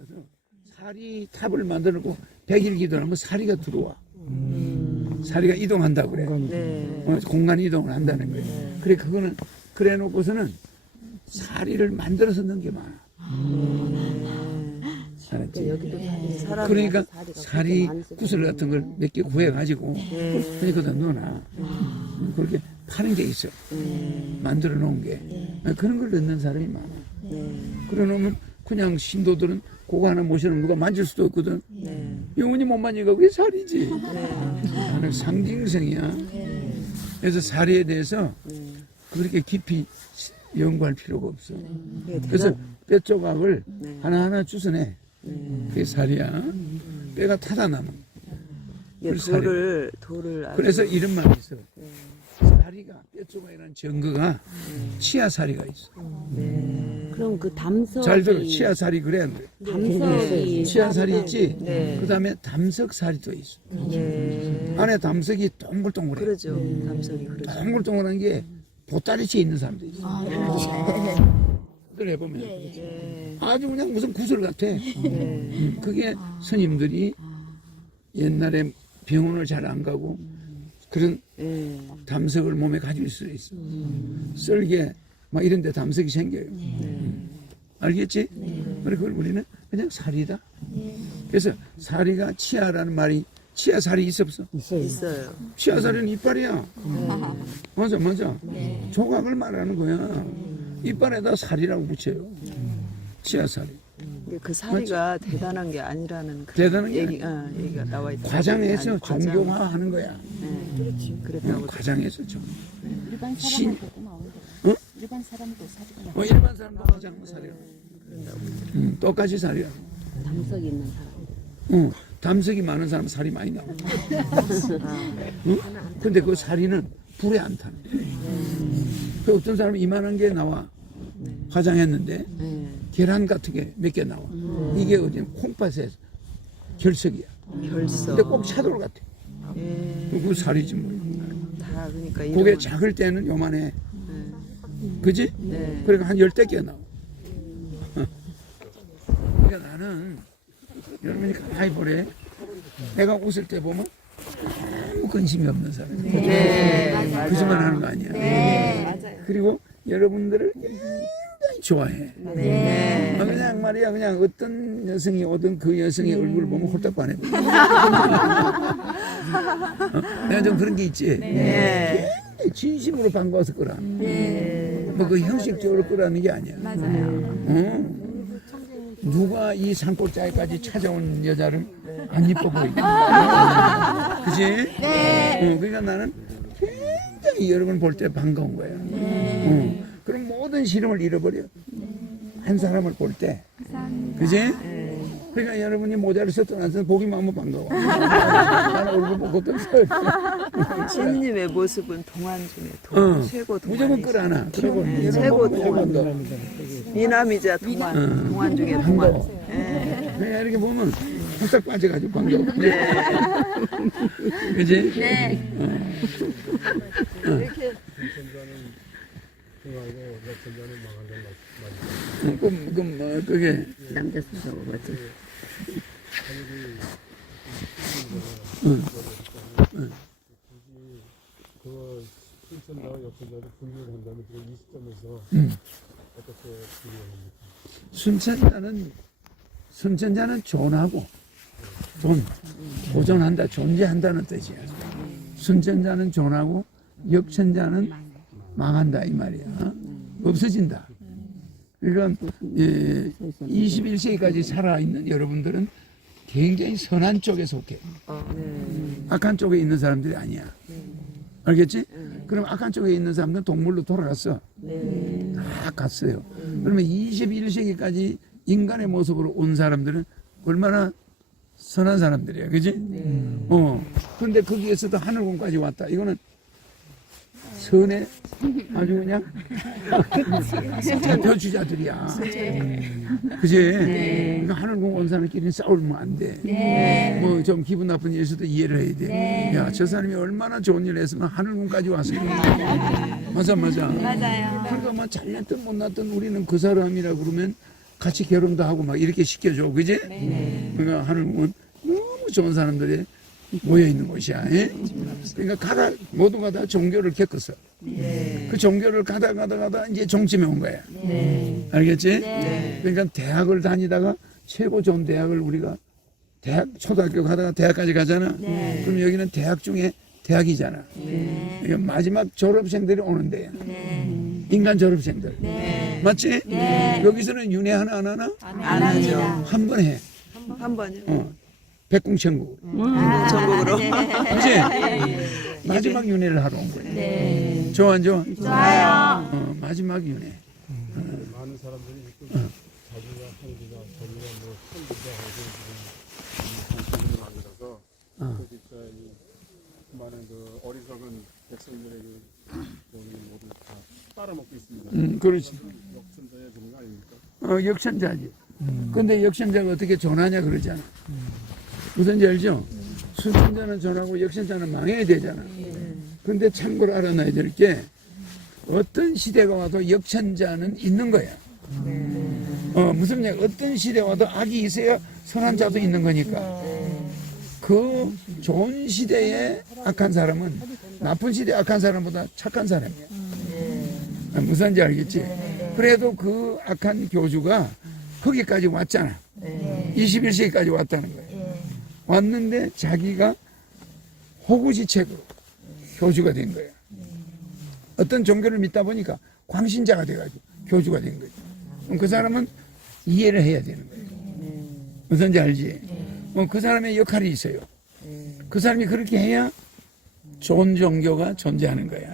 살이 탑을 만들고 100일 기도하면 살이가 들어와. 살이가 이동한다고 그래. 공간 이동을 한다는 거예요. 그래 그거는 그래 놓고서는 사리를 만들어서 넣은 게 많아. 알았지? 그러니까 사리 구슬 같은 걸 몇 개 구해가지고 그러니까 넣어놔. 그렇게 파는 게 있어. 만들어 놓은 게. 그런 걸 넣는 사람이 많아. 그래 놓으면 그냥 신도들은 그거 하나 모시는 누가 만질 수도 없거든. 영원히 못 만지니까 그게 살이지. 나는 상징성이야. 그래서 살이에 대해서 그렇게 깊이 연구할 필요가 없어. 그래서 뼈 조각을 하나하나 주워내. 그게 살이야. 뼈가 타다 남은. 돌을 그래서 이런 말이 있어. 사리가 뼈 조각이라는 증거가 치아사리가 있어. 그럼 그 담석. 잘 들어. 치아사리 그래 안 돼? 담석이. 치아살이 있지. 그다음에 담석살이도 있어. 안에 담석이 동글동글해. 그러죠. 담석이 그러죠. 동글동글한 게 보따리치에 있는 사람도 있어. 그걸 해보면 아주 그냥 무슨 구슬 같아. 그게 스님들이 옛날에 병원을 잘 안 가고 그런 담석을 몸에 가지고 있을 수 있어. 썰개 막 이런 데 담석이 생겨요. 알겠지? 그래 그걸 우리는 그냥 살이다. 그래서 살이가 치아라는 말이 치아살이 있어 없어? 있어요. 치아살은 이빨이야. 맞아. 조각을 말하는 거야. 이빨에다 살이라고 붙여요. 치아살이. 근데 그 사리가 대단한 게 아니라는 그 대단한 게 얘기가 나와 있다. 과장해서 정교화하는 거야. 그렇지. 그랬다고. 과장해서 정. 일반 신- 사람한테도 나오는데. 일반 사람도 사리가 일반 사람도 과장 살이야. 똑같이 살이야. 담석이 있는 사람. 담석이 많은 사람은 살이 많이 나와. 근데 그 살이는 불에 안 타는 거야. 그 어떤 사람은 이만한 게 나와. 화장했는데 계란 같은 게 몇 개 나와. 이게 어디 콩팥에 결석이야. 결석. 근데 꼭 차돌 같아. 예. 그 살이지 뭐. 다 그러니까 그게 이런. 작을 때는 요만해. 그지? 네. 그러니까 한 10대 개 나와. 그러니까 나는 여러분이 가만히 보래. 내가 웃을 때 보면 아무 근심이 없는 사람. 네. 거짓말 하는 거 아니야. 맞아요. 그리고 여러분들을 굉장히 좋아해. 네. 그냥 말이야, 그냥 어떤 여성이 오든 그 여성의 얼굴을 보면 홀딱 반해. 내가 좀 그런 게 있지. 네. 굉장히 진심으로 반가워서 거라. 뭐 그 형식적으로 거라는 게 아니야. 맞아요. 누가 이 산골짜기까지 찾아온 여자를 안 이뻐 보이겠냐. 그지? 네. 그러니까 나는 굉장히 여러분 볼 때 반가운 거예요. 그럼 모든 시름을 잃어버려. 한 사람을 볼 때. 그지? 그러니까 여러분이 모자를 썼든 안 썼든 보기만 하면 반가워. 나는 얼굴 보고 또 신님의 모습은 동안 중에 동안 최고 무조건 동안이시죠. 끌어안아. 최고 동안. 미남이자 동안. 동안 중에 동안. 반가워. 예. 그냥 이렇게 보면 홀딱 빠져가지고 반가워. 그지? 네. 이렇게 그럼 뭐 그게 남자 순서가 뭐지? 그 순천자와 역순자를 분류를 한다면 그 20점에서 어떻게 분류합니까? 순천자는 존하고 보존한다, 존재한다는 뜻이야. 순천자는 존하고 역천자는 망한다 이 말이야. 없어진다. 그러니까 21세기까지 살아있는 여러분들은 굉장히 선한 쪽에 속해. 악한 쪽에 있는 사람들이 아니야. 알겠지? 그럼 악한 쪽에 있는 사람들은 동물로 돌아갔어. 다 갔어요. 그러면 21세기까지 인간의 모습으로 온 사람들은 얼마나 선한 사람들이야. 그지? 그런데 거기에서도 하늘공까지 왔다. 이거는 선의 아주 그냥 대표주자들이야. 그지? 그러니까 하늘공 온 사람끼리 싸우면 안 돼. 뭐 좀 기분 나쁜 일에서도 이해를 해야 돼. 야, 저 사람이 얼마나 좋은 일을 했으면 하늘공까지 왔을까. 맞아. 맞아요. 그러니까 뭐 잘났든 못났든 우리는 그 사람이라 그러면 같이 결혼도 하고 막 이렇게 시켜줘. 그지? 그러니까 하늘공은 너무 좋은 사람들이 모여 있는 곳이야. 예? 그러니까 모두가 다 종교를 겪었어. 그 종교를 가다 이제 종점에 온 거야. 알겠지? 그러니까 대학을 다니다가 최고 좋은 대학을 우리가 초등학교 가다가 대학까지 가잖아. 그럼 여기는 대학 중에 대학이잖아. 그러니까 마지막 졸업생들이 오는 데야. 인간 졸업생들. 맞지? 여기서는 윤회 하나 안 하나? 안 하죠. 한 번 해. 한 번요. 백궁천국. 전국으로. 그치? 마지막 윤회를 하러 온 거야. 좋아, 안 좋아? 좋아요. 마지막 윤회. 많은 사람들이 지금 자기가 한기가 자기가 뭐 선기가 하고 지금 관심이 많아서 그 진짜 이 많은 그 어리석은 백성들에게 모두 다 빨아먹고 있습니다. 그렇지. 역천자의 그런 거 아닙니까? 역천자지. 근데 역천자가 어떻게 전하냐 그러잖아. 무슨지 알죠? 순천자는 전하고 역천자는 망해야 되잖아. 근데 참고로 알아놔야 될 게 어떤 시대가 와도 역천자는 있는 거야. 무슨 얘기? 어떤 시대 와도 악이 있어야 선한 자도 있는 거니까. 그 좋은 시대에 악한 사람은 나쁜 시대에 악한 사람보다 착한 사람이야. 무슨지 알겠지? 그래도 그 악한 교주가 거기까지 왔잖아. 21세기까지 왔다는 거야. 왔는데 자기가 호구지책으로 교주가 된 거야. 어떤 종교를 믿다 보니까 광신자가 돼가지고 교주가 된 거지. 그럼 그 사람은 이해를 해야 되는 거예요. 무슨지 알지? 그 사람의 역할이 있어요. 그 사람이 그렇게 해야 좋은 종교가 존재하는 거야.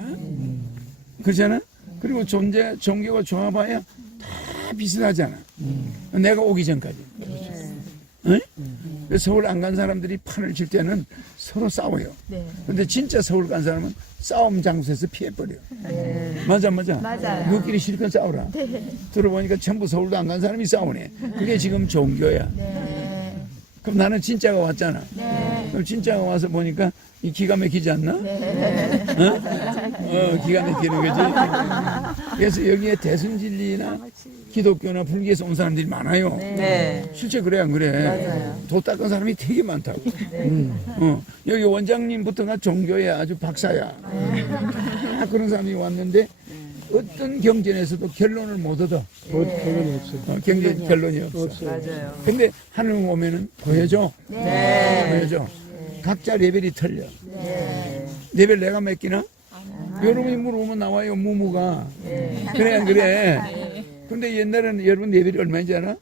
그렇잖아? 그리고 종교가 좋아봐야 다 다 비슷하잖아. 내가 오기 전까지. 응? 그래서 서울 안 간 사람들이 판을 칠 때는 서로 싸워요. 네. 근데 진짜 서울 간 사람은 싸움 장소에서 피해버려. 맞아. 맞아요. 누구끼리 실컷 싸우라. 들어보니까 전부 서울도 안 간 사람이 싸우네. 그게 지금 종교야. 네. 그럼 나는 진짜가 왔잖아. 네. 그럼 진짜가 와서 보니까 이 기가 막히지 않나? 기가 막히는 거지. 그래서 여기에 대승진리나 기독교나 불교에서 온 사람들이 많아요. 네. 실제 그래 안 그래? 도 닦은 사람이 되게 많다고. 여기 원장님부터가 종교에 아주 박사야. 다 그런 사람이 왔는데 어떤 경전에서도 결론을 못 얻어. 결론이 없어요. 경전 결론이 없어. 맞아요. 근데 하늘 오면은 보여줘. 보여줘. 각자 레벨이 틀려. 레벨 내가 몇 개나? 여러분이 물어보면 나와요, 무무가. 그래, 안 그래? 근데 옛날에는 여러분 레벨이 얼마인지 알아?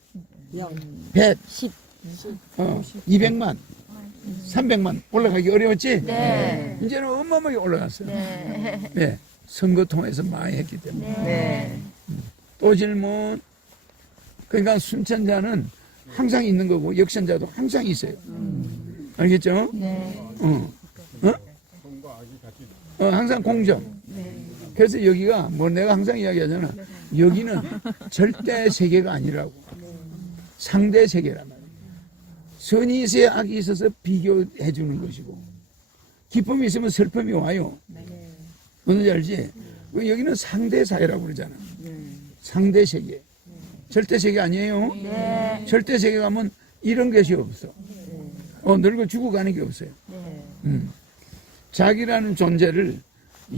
100, 10, 200만, 300만 올라가기 어려웠지? 네. 이제는 어마어마하게 올라갔어요. 네. 네. 선거 통해서 많이 했기 때문에. 네. 또 질문. 그러니까 순천자는 항상 있는 거고 역선자도 항상 있어요. 알겠죠? 네. 항상 공정. 그래서 여기가 뭐 내가 항상 이야기하잖아. 여기는 절대 세계가 아니라고. 상대 세계란 말이야. 선이 있어야 악이 있어서 비교해 주는 것이고 기쁨이 있으면 슬픔이 와요. 뭔지 알지? 여기는 상대 사회라고 그러잖아. 상대 세계. 절대 세계 아니에요. 절대 세계 가면 이런 것이 없어. 늙어 죽어가는 게 없어요. 자기라는 존재를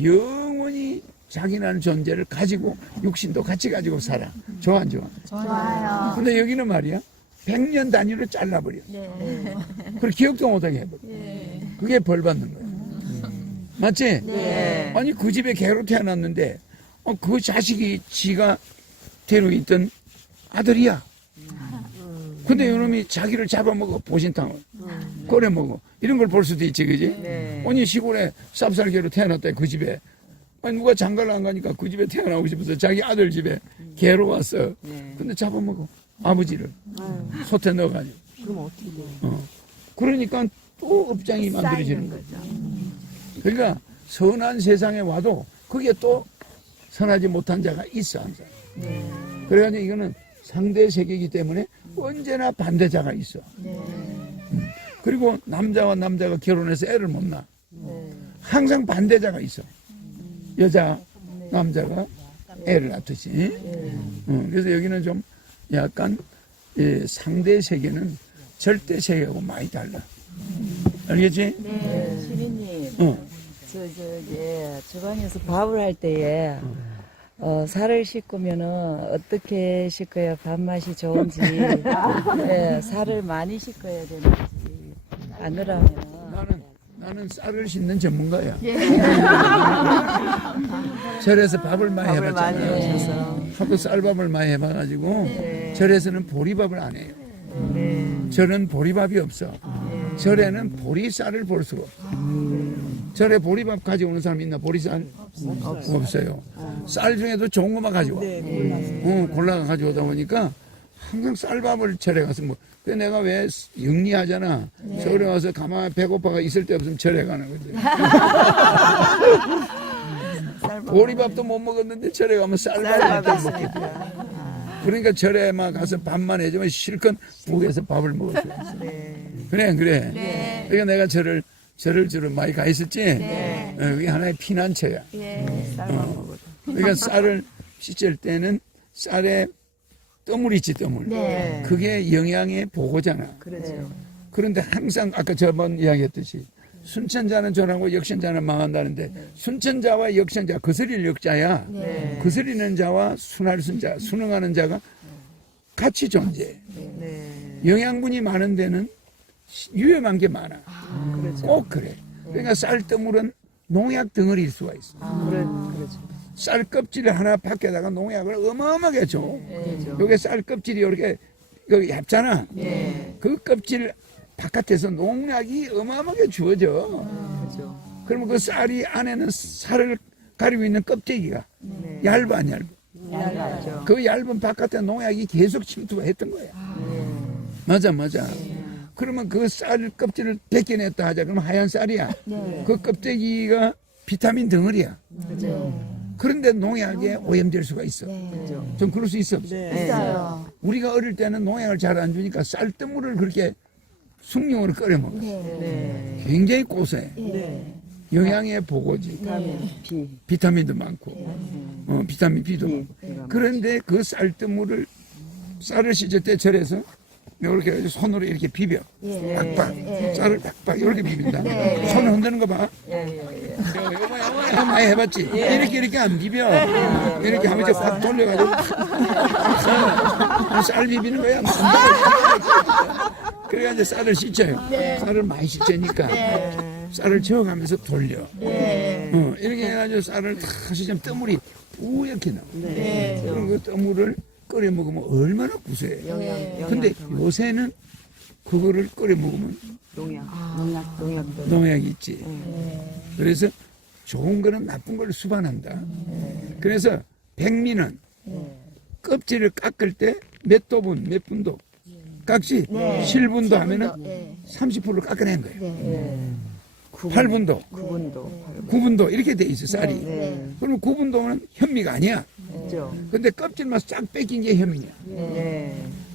영원히 자기라는 존재를 가지고 육신도 같이 가지고 살아. 좋아 안 좋아? 좋아요. 근데 여기는 말이야 100년 단위로 잘라버려. 네. 그걸 기억도 못하게 해버려. 그게 벌 받는 거야. 맞지? 네. 아니 그 집에 개로 태어났는데 그 자식이 지가 데리고 있던 아들이야. 근데 이놈이 자기를 잡아먹어 보신탕을 꺼내 먹어. 이런 걸 볼 수도 있지, 그지? 네. 아니 시골에 쌉쌀개로 태어났다 그 집에. 아니 누가 장가를 안 가니까 그 집에 태어나고 싶어서 자기 아들 집에 개로 왔어. 근데 잡아먹어 아버지를 솥에 넣어가지고. 그럼 어떻게 돼요? 그러니까 또 업장이 만들어지는 거죠. 그러니까 선한 세상에 와도 거기에 또 선하지 못한 자가 있어 항상. 그래가지고 이거는 상대 세계이기 때문에 언제나 반대자가 있어. 그리고 남자와 남자가 결혼해서 애를 못 낳아. 항상 반대자가 있어. 여자, 남자가 애를 낳듯이. 그래서 여기는 좀 약간 상대 세계는 절대 세계하고 많이 달라. 알겠지? 네, 시리님. 주방에서 밥을 할 때에 살을 씻으면은 어떻게 씻어야 밥맛이 좋은지, 살을 많이 씻어야 되는지, 안 그러면 나는 쌀을 씻는 전문가야. 절에서 밥을 많이 해봤잖아요. 하도 쌀밥을 많이 해봐가지고 절에서는 보리밥을 안 해요. 절은 보리밥이 없어. 절에는 보리쌀을 볼 수가 없어. 절에 보리밥 가져오는 사람 있나? 보리쌀? 없어요. 쌀 중에도 좋은 것만 가져와. 골라가 가져오다 보니까 항상 쌀밥을 절에 가서 뭐. 그래서 내가 왜 영리하잖아. 절에 와서 가만히 배고파가 있을 때 없으면 절에 가는 거지. 보리밥도 못 먹었는데 절에 가면 쌀밥을 먹겠다. 그러니까 절에 막 가서 밥만 해주면 실컷 북에서 밥을 먹었어. 그래. 그러니까 내가 절을 주로 많이 가 있었지. 그게 하나의 피난처야. 그러니까 쌀을 씻을 때는 쌀에 떠물 있지, 떠물. 그게 영양의 보고잖아. 그런데 항상 아까 저번 이야기했듯이 순천자는 전하고 역선자는 망한다는데 순천자와 역선자, 거스릴 역자야. 거스리는 자와 순할 순자, 순응하는 자가 같이 존재해. 영양분이 많은 데는 위험한 게 많아. 꼭 그래. 그러니까 쌀뜨물은 농약 덩어리일 수가 있어. 쌀 껍질 하나 밖에다가 농약을 어마어마하게 줘. 여기 쌀 껍질이 이렇게 여기 얇잖아. 그 껍질 바깥에서 농약이 어마어마하게 주어져. 그러면 그 쌀이 안에는 살을 가리고 있는 껍데기가 얇아 안 얇아? 얇아죠. 그 얇은 바깥에 농약이 계속 침투가 했던 거야. 맞아. 그러면 그 쌀 껍질을 벗겨냈다 하자. 그러면 하얀 쌀이야. 그 껍데기가 비타민 덩어리야. 그런데 농약에 오염될 수가 있어. 좀 그럴 수 있어. 있어요. 우리가 어릴 때는 농약을 잘 안 주니까 쌀뜨물을 그렇게 숭늉으로 끓여 먹어. 굉장히 고소해. 영양의 보고지. 비타민도 많고, 비타민 B도 많고. 그런데 그 쌀뜨물을 쌀을 씻을 때 절에서 이렇게 해서 손으로 이렇게 비벼. 빡빡. 쌀을 빡빡 이렇게 비빈다. 손을 흔드는 거 봐. 이거 많이 해봤지? 이렇게 안 비벼. 이렇게 하면 이렇게 확 돌려가지고 쌀 비비는 거야. 그래야 이제 쌀을 씻어요. 쌀을 많이 씻으니까 쌀을 저어가면서 돌려. 이렇게 해가지고 쌀을 다 씻으면 뜨물이 뿌옇게 나와. 그럼 그 뜨물을 끓여 먹으면 얼마나 구수해. 근데 요새는 그거를 끓여 먹으면 농약이 있지. 그래서 좋은 거는 나쁜 걸 수반한다. 그래서 백미는 껍질을 깎을 때 몇 도분, 몇 분도 깎지. 7분도 하면은 30%를 깎아낸 거예요. 8분도, 9분도 이렇게 돼 있어 쌀이. 그러면 9분도는 현미가 아니야. 근데 껍질만 싹 뺏긴 게 현미야.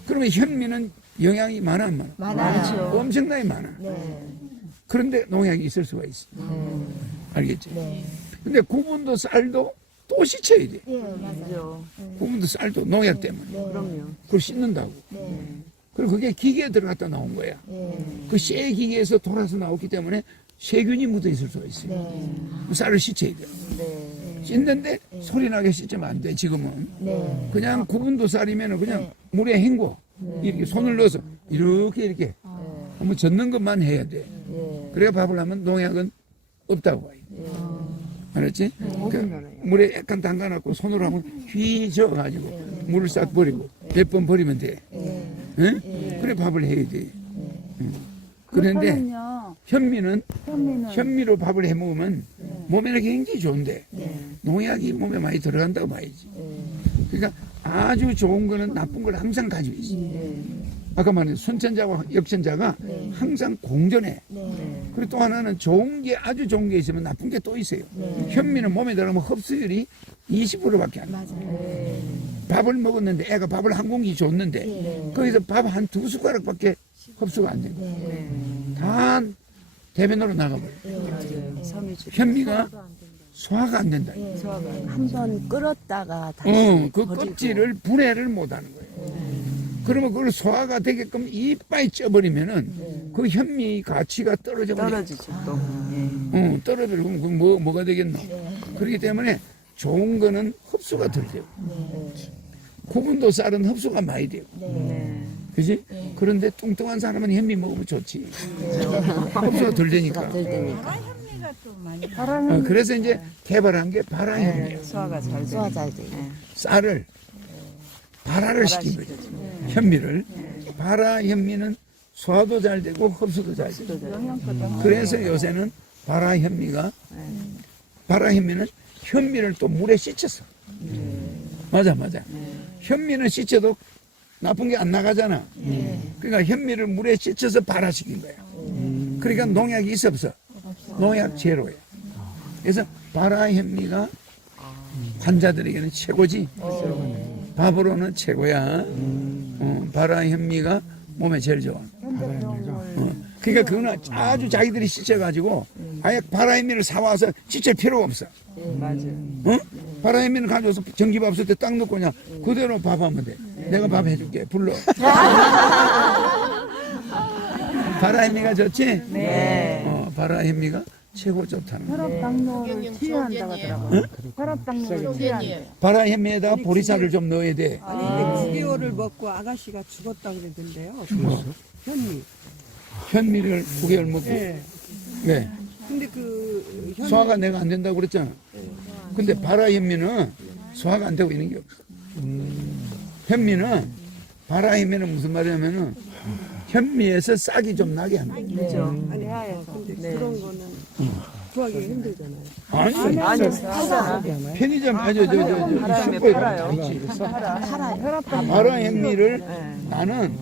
그러면 현미는 영양이 많아 안 많아? 많아요. 엄청나게 많아. 그런데 농약이 있을 수가 있어. 알겠지? 근데 9분도 쌀도 또 씻어야 돼. 맞아요. 9분도 쌀도 농약 때문에. 그럼요. 그걸 씻는다고. 그리고 그게 기계에 들어갔다 나온 거야. 그 쇠 기계에서 돌아서 나왔기 때문에 세균이 묻어 있을 수가 있어요. 쌀을 씻어야 돼요. 씻는데 소리 나게 씻으면 안 돼, 지금은. 그냥 9분도 쌀이면 그냥 물에 헹궈. 이렇게 손을 넣어서 이렇게 한번 젓는 것만 해야 돼. 그래야 밥을 하면 농약은 없다고 봐요. 알았지? 그 물에 약간 담가놓고 손으로 한번 휘 저어가지고 물을 싹 버리고 몇 번 버리면 돼. 응? 그래 밥을 해야 돼. 그런데 그렇다면요. 현미는 현미는 현미로 밥을 해 먹으면 몸에는 굉장히 좋은데 농약이 몸에 많이 들어간다고 봐야지. 그러니까 아주 좋은 거는 나쁜 걸 항상 가지고 있어. 아까 말한 순천자와 역천자가 항상 공존해. 그리고 또 하나는 좋은 게 아주 좋은 게 있으면 나쁜 게 또 있어요. 현미는 몸에 들어가면 흡수율이 20%밖에 안 돼. 밥을 먹었는데 애가 밥을 한 공기 줬는데 거기서 밥 한 2숟가락밖에 흡수가 안 되고 다 대변으로 나가버려. 현미가 소화가 안 된다. 한번 끓었다가 다시 그 껍질을 분해를 못 하는 거예요. 그러면 그걸 소화가 되게끔 이빨 쪄버리면은 그 현미 가치가 떨어져 버려. 떨어지죠. 또. 떨어지면 그럼 뭐가 되겠노? 그렇기 때문에 좋은 거는 흡수가 덜 돼요. 구분도 쌀은 흡수가 많이 돼요. 그지? 그런데 뚱뚱한 사람은 현미 먹으면 좋지. 흡수가 덜 되니까. 그래서 이제 개발한 게 발화현미예요. 소화가 잘 돼요. 쌀을 발화를 시킨 거죠. 현미를. 발화 현미는 소화도 잘 되고 흡수도 잘 되고. 그래서 요새는 발화 현미는 현미를 또 물에 씻혔어. 맞아. 현미는 씻혀도 나쁜 게 안 나가잖아. 그러니까 현미를 물에 씻혀서 발화시킨 거야. 그러니까 농약이 있어 없어? 농약 제로야. 그래서 발화 현미가 환자들에게는 최고지. 밥으로는 최고야. 발화 현미가 몸에 제일 좋아. 그러니까 그거는 아주 자기들이 씻어가지고 아예 발화 현미를 사와서 씻을 필요가 없어. 맞아요. 발화 현미를 가져와서 전기밥솥에 딱 넣고 그냥 그대로 밥하면 돼. 내가 밥 해줄게. 불러. 발화 현미가 좋지? 네. 발화 현미가 최고 좋다는 거야. 혈압 당뇨를 치유한다고 하더라고요. 혈압 당뇨를 치유한다. 발화 현미에다 보리쌀을 좀 넣어야 돼. 아니 근데 9개월을 먹고 아가씨가 죽었다 그러던데요. 죽었어? 현미. 현미를 9개월 먹고. 네. 근데 그 소화가 내가 안 된다고 그랬잖아. 근데 발화 현미는 소화가 안 되고 있는 게 없어. 현미는 발화 현미는 무슨 말이냐면은 현미에서 싹이 좀 나게 합니다. 그죠. 아니 근데 그런 거는 구하기 힘들잖아요. 아니, 편의점 아니 저 슈퍼에 가면 바라 현미를 나는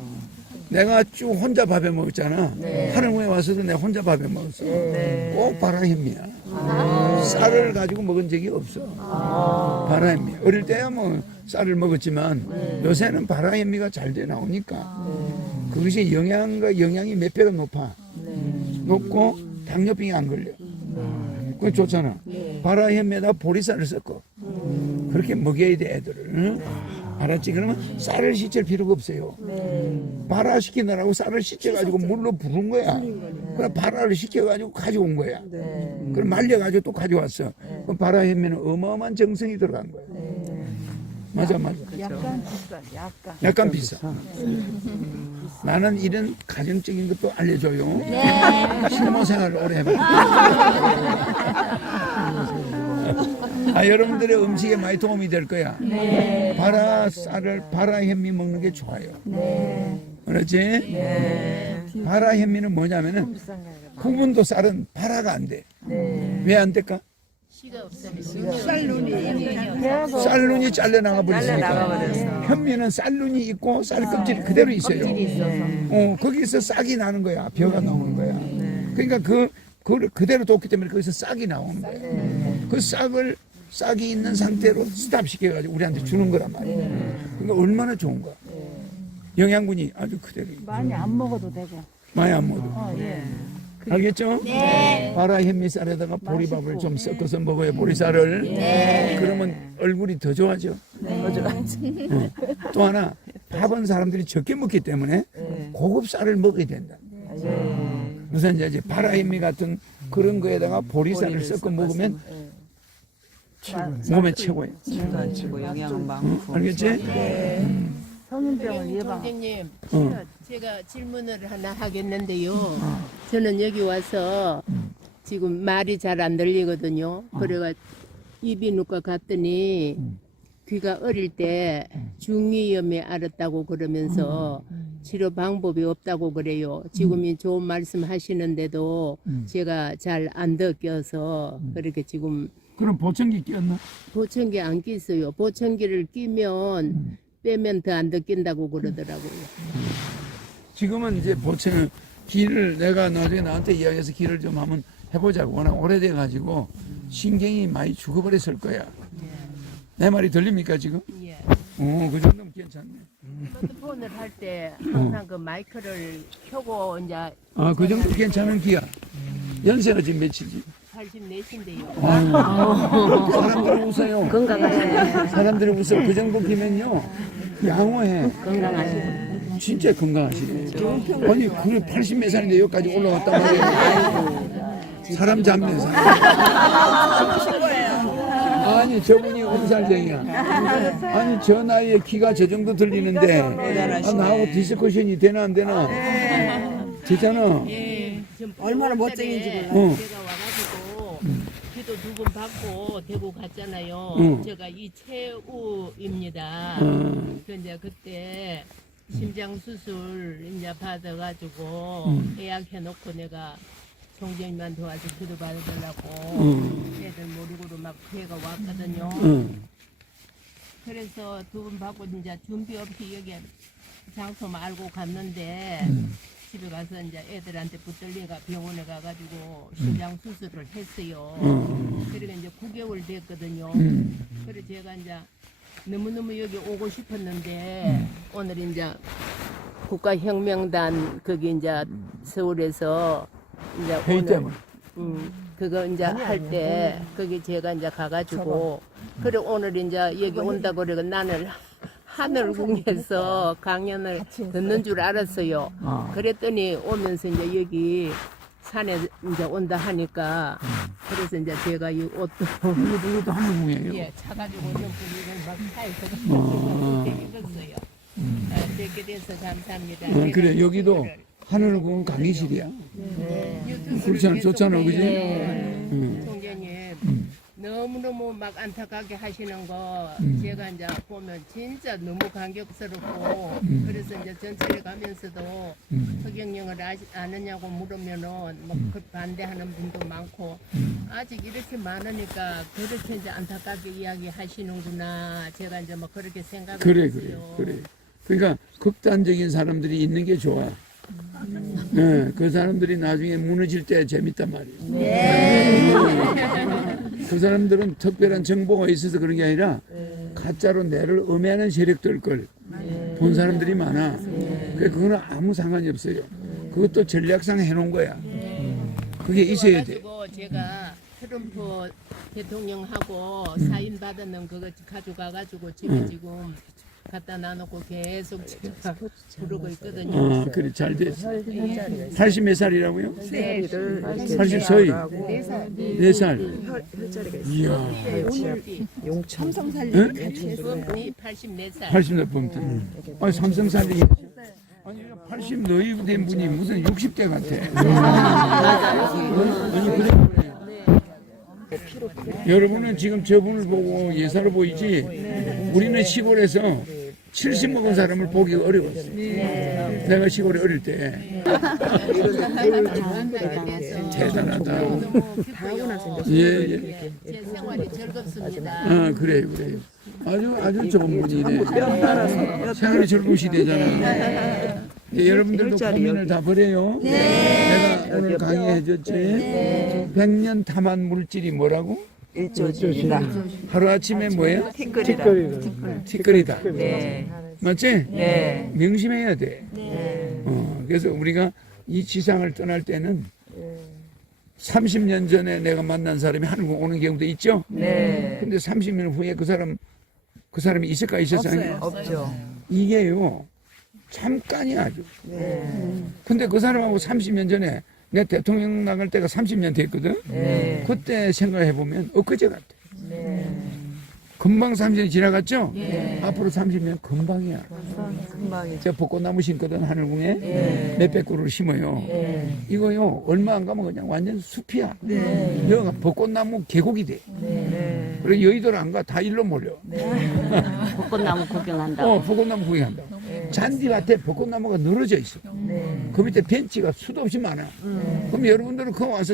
내가 쭉 혼자 밥에 먹었잖아. 하루 후에 와서도 내가 혼자 밥에 먹었어. 꼭 바라 현미야. 쌀을 가지고 먹은 적이 없어. 바라 현미. 어릴 때야 뭐 쌀을 먹었지만 요새는 바라 현미가 잘 돼 나오니까 그것이 영양이 몇 배가 높고 당뇨병이 안 걸려. 그게 좋잖아. 바라 현미에다 보리쌀을 섞어. 그렇게 먹여야 돼 애들을. 응? 알았지? 그러면 쌀을 씻을 필요가 없어요. 바라 시키느라고 쌀을 씻겨가지고 물로 부른 거야. 그럼 바라를 시켜가지고 가져온 거야. 그럼 말려가지고 또 가져왔어. 그럼 바라 현미는 어마어마한 정성이 들어간 거야. 맞아. 약간 비싸. 약간 비싸. 나는 이런 가정적인 것도 알려줘요. 실무 생활을 오래 해봐. 여러분들의 음식에 많이 도움이 될 거야. 바라 쌀을 바라 현미 먹는 게 좋아요. 그렇지? 바라 현미는 뭐냐면은 구분도 쌀은 바라가 안 돼. 왜 안 될까? 쌀눈이 잘려나가 버렸으니까. 현미는 쌀눈이 있고 쌀 껍질이 그대로 있어요. 거기서 싹이 나는 거야. 벼가 나오는 거야. 그러니까 그걸 그대로 뒀기 때문에 거기서 싹이 나오는 거야. 그 싹이 있는 상태로 스탑 시켜가지고 우리한테 주는 거란 말이야. 그러니까 얼마나 좋은 거야. 영양분이 아주 그대로. 많이 안 먹어도 되고. 많이 안 먹어도. 알겠죠? 바라 현미쌀에다가 보리밥을 좀 섞어서 먹어요. 보리쌀을. 그러면 얼굴이 더 좋아져. 또 하나 밥은 사람들이 적게 먹기 때문에 고급 쌀을 먹어야 된다. 우선 이제 바라 현미 같은 그런 거에다가 보리쌀을 섞어 먹으면 몸에 최고예요. 최고 영양 많고. 알겠지? 성인병을 예방. 총장님, 제가 질문을 하나 하겠는데요. 저는 여기 와서 지금 말이 잘 안 들리거든요. 그래가 이비인후과 갔더니 귀가 어릴 때 중이염에 앓았다고 그러면서 치료 방법이 없다고 그래요. 지금이 좋은 말씀 하시는데도 제가 잘 안 듣겨서 그렇게 지금 그럼 보청기 끼었나? 보청기 안 끼어요. 보청기를 끼면 빼면 더 안 듣긴다고 그러더라고요. 지금은 이제 기를 내가 나중에 나한테 이야기해서 기를 좀 한번 해보자고. 워낙 오래돼 가지고 신경이 많이 죽어버렸을 거야. 내 말이 들립니까 지금? 예. 그 정도면 괜찮네. 스마트폰을 할 때 항상 그 마이크를 켜고 이제 그 정도 괜찮은 기야. 연세가 지금 몇이지? 84인데요. 사람들이 웃어요. 건강하시네. 사람들이 웃어. 그 정도 기면요 양호해. 건강하시네. 진짜 건강하시네. 아니 그래 80 몇 살인데 여기까지 올라왔단 말이에요. 사람 잡네 사람. 아니 저분이 엄살쟁이야. 아니 저 나이에 키가 저 정도 들리는데 나하고 디스커션이 되나 안 되나? 되잖아. 얼마나 멋쟁인지 몰라. 제가 와가지고 기도 2번 받고 대구 갔잖아요. 제가 이채우입니다. 근데 그때 심장 수술 이제 받아가지고 예약해놓고 내가 총장님만 도와서 기도 받으려고 애들 모르고로 막 배가 왔거든요. 그래서 2번 받고 이제 준비 없이 여기 장소 말고 갔는데 집에 가서 이제 애들한테 붙들리가 병원에 가가지고 심장 수술을 했어요. 그리고 이제 9개월 됐거든요. 그래서 제가 이제 너무너무 여기 오고 싶었는데 오늘 이제 국가혁명단 거기 이제 서울에서 이제 회의 때문에. 그거 이제 할 때 거기 제가 이제 가가지고 그래 오늘 이제 여기 온다고 그러고 나는 하늘궁에서 강연을 듣는 줄 알았어요. 그랬더니 오면서 이제 여기 산에 이제 온다 하니까 그래서 이제 제가 이 옷도 이것도 하늘궁이에요. 예, 차가지고 오는 분위기를 막 사이서 입었어요. 뵙게 돼서 감사합니다. 그래 여기도 하늘궁 강의실이야. 그렇잖아, 좋잖아, 그지? 총장님 너무너무 막 안타깝게 하시는 거 제가 이제 보면 진짜 너무 감격스럽고 그래서 이제 전철에 가면서도 허경영을 아느냐고 물으면은 뭐그 반대하는 분도 많고 아직 이렇게 많으니까 그렇게 이제 안타깝게 이야기하시는구나 제가 이제 뭐 그렇게 생각을 그래. 했어요. 그러니까 극단적인 사람들이 있는 게 좋아. 네, 그 사람들이 나중에 무너질 때 재밌단 말이에요. 그 사람들은 특별한 정보가 있어서 그런 게 아니라 가짜로 내를 음해하는 세력들 걸 본 사람들이 많아. 그거는 아무 상관이 없어요. 그것도 전략상 해놓은 거야. 그게 있어야 돼. 그래가지고 제가 트럼프 대통령하고 사인 받았는 그거 가져가가지고 집에 지금 갖다 놔놓고 계속 제가 부르고 있거든요. 아, 그래, 잘 됐어. 80 몇 살이라고요? 네. 80 서이. 4살. 혈자리가 있어요. 이야. 삼성 살림. 지금 80몇 살. 80 몇 번. 아니, 삼성 살리. 아니, 80 너희 된 분이 무슨 60대 같아. 아니, 그래. 여러분은 지금 저분을 보고 예사로 보이지 우리는 시골에서 70 먹은 사람을 보기가 어려웠어. 내가 시골에 어릴 때. 대단하다. 다 하고 나서 이제 예. 제 생활이 즐겁습니다. 아, 그래. 아주 좋은 분이네. 생활이 즐거우시대잖아. 예, 여러분들도 고민을 다 버려요. 내가 오늘 강의해줬지. 100년 탐한 물질이 뭐라고? 일조입니다. 하루아침에 뭐예요? 티끌이다. 네. 맞지? 네. 명심해야 돼. 그래서 우리가 이 지상을 떠날 때는 30년 전에 내가 만난 사람이 한국 오는 경우도 있죠? 네. 근데 30년 후에 그 사람이 있을까 있었어요? 없죠. 이게요, 잠깐이 아주. 근데 그 사람하고 30년 전에 내 대통령 나갈 때가 30년 됐거든? 그때 생각해보면 엊그제 같아. 금방 30년이 지나갔죠? 앞으로 30년 금방이야. 금방이죠. 제가 벚꽃나무 심거든, 하늘궁에. 몇백 그루를 심어요. 이거요, 얼마 안 가면 그냥 완전 숲이야. 여기가 벚꽃나무 계곡이 돼. 그리고 여의도를 안 가, 다 일로 몰려. 벚꽃나무 구경한다고. 벚꽃나무 구경한다. 잔디밭에 벚꽃나무가 늘어져 있어. 그 밑에 벤치가 수도 없이 많아. 그럼 여러분들은 그 와서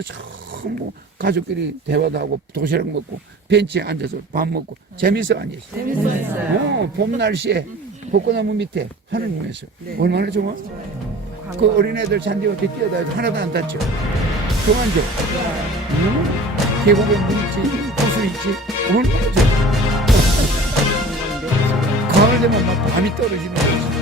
전부 가족끼리 대화도 하고 도시락 먹고 벤치에 앉아서 밥 먹고 재밌어 안 있어? 재밌어요. 봄 날씨에 벚꽃나무 밑에 하늘궁에서 얼마나 좋아? 그 어린애들 잔디 옆에 뛰어다니도 하나도 안 다쳐. 그만 줘. 계곡에 물 있지, 호수 있지, 얼마나 좋아. 가을 되면 막 밤이 떨어지는 거지.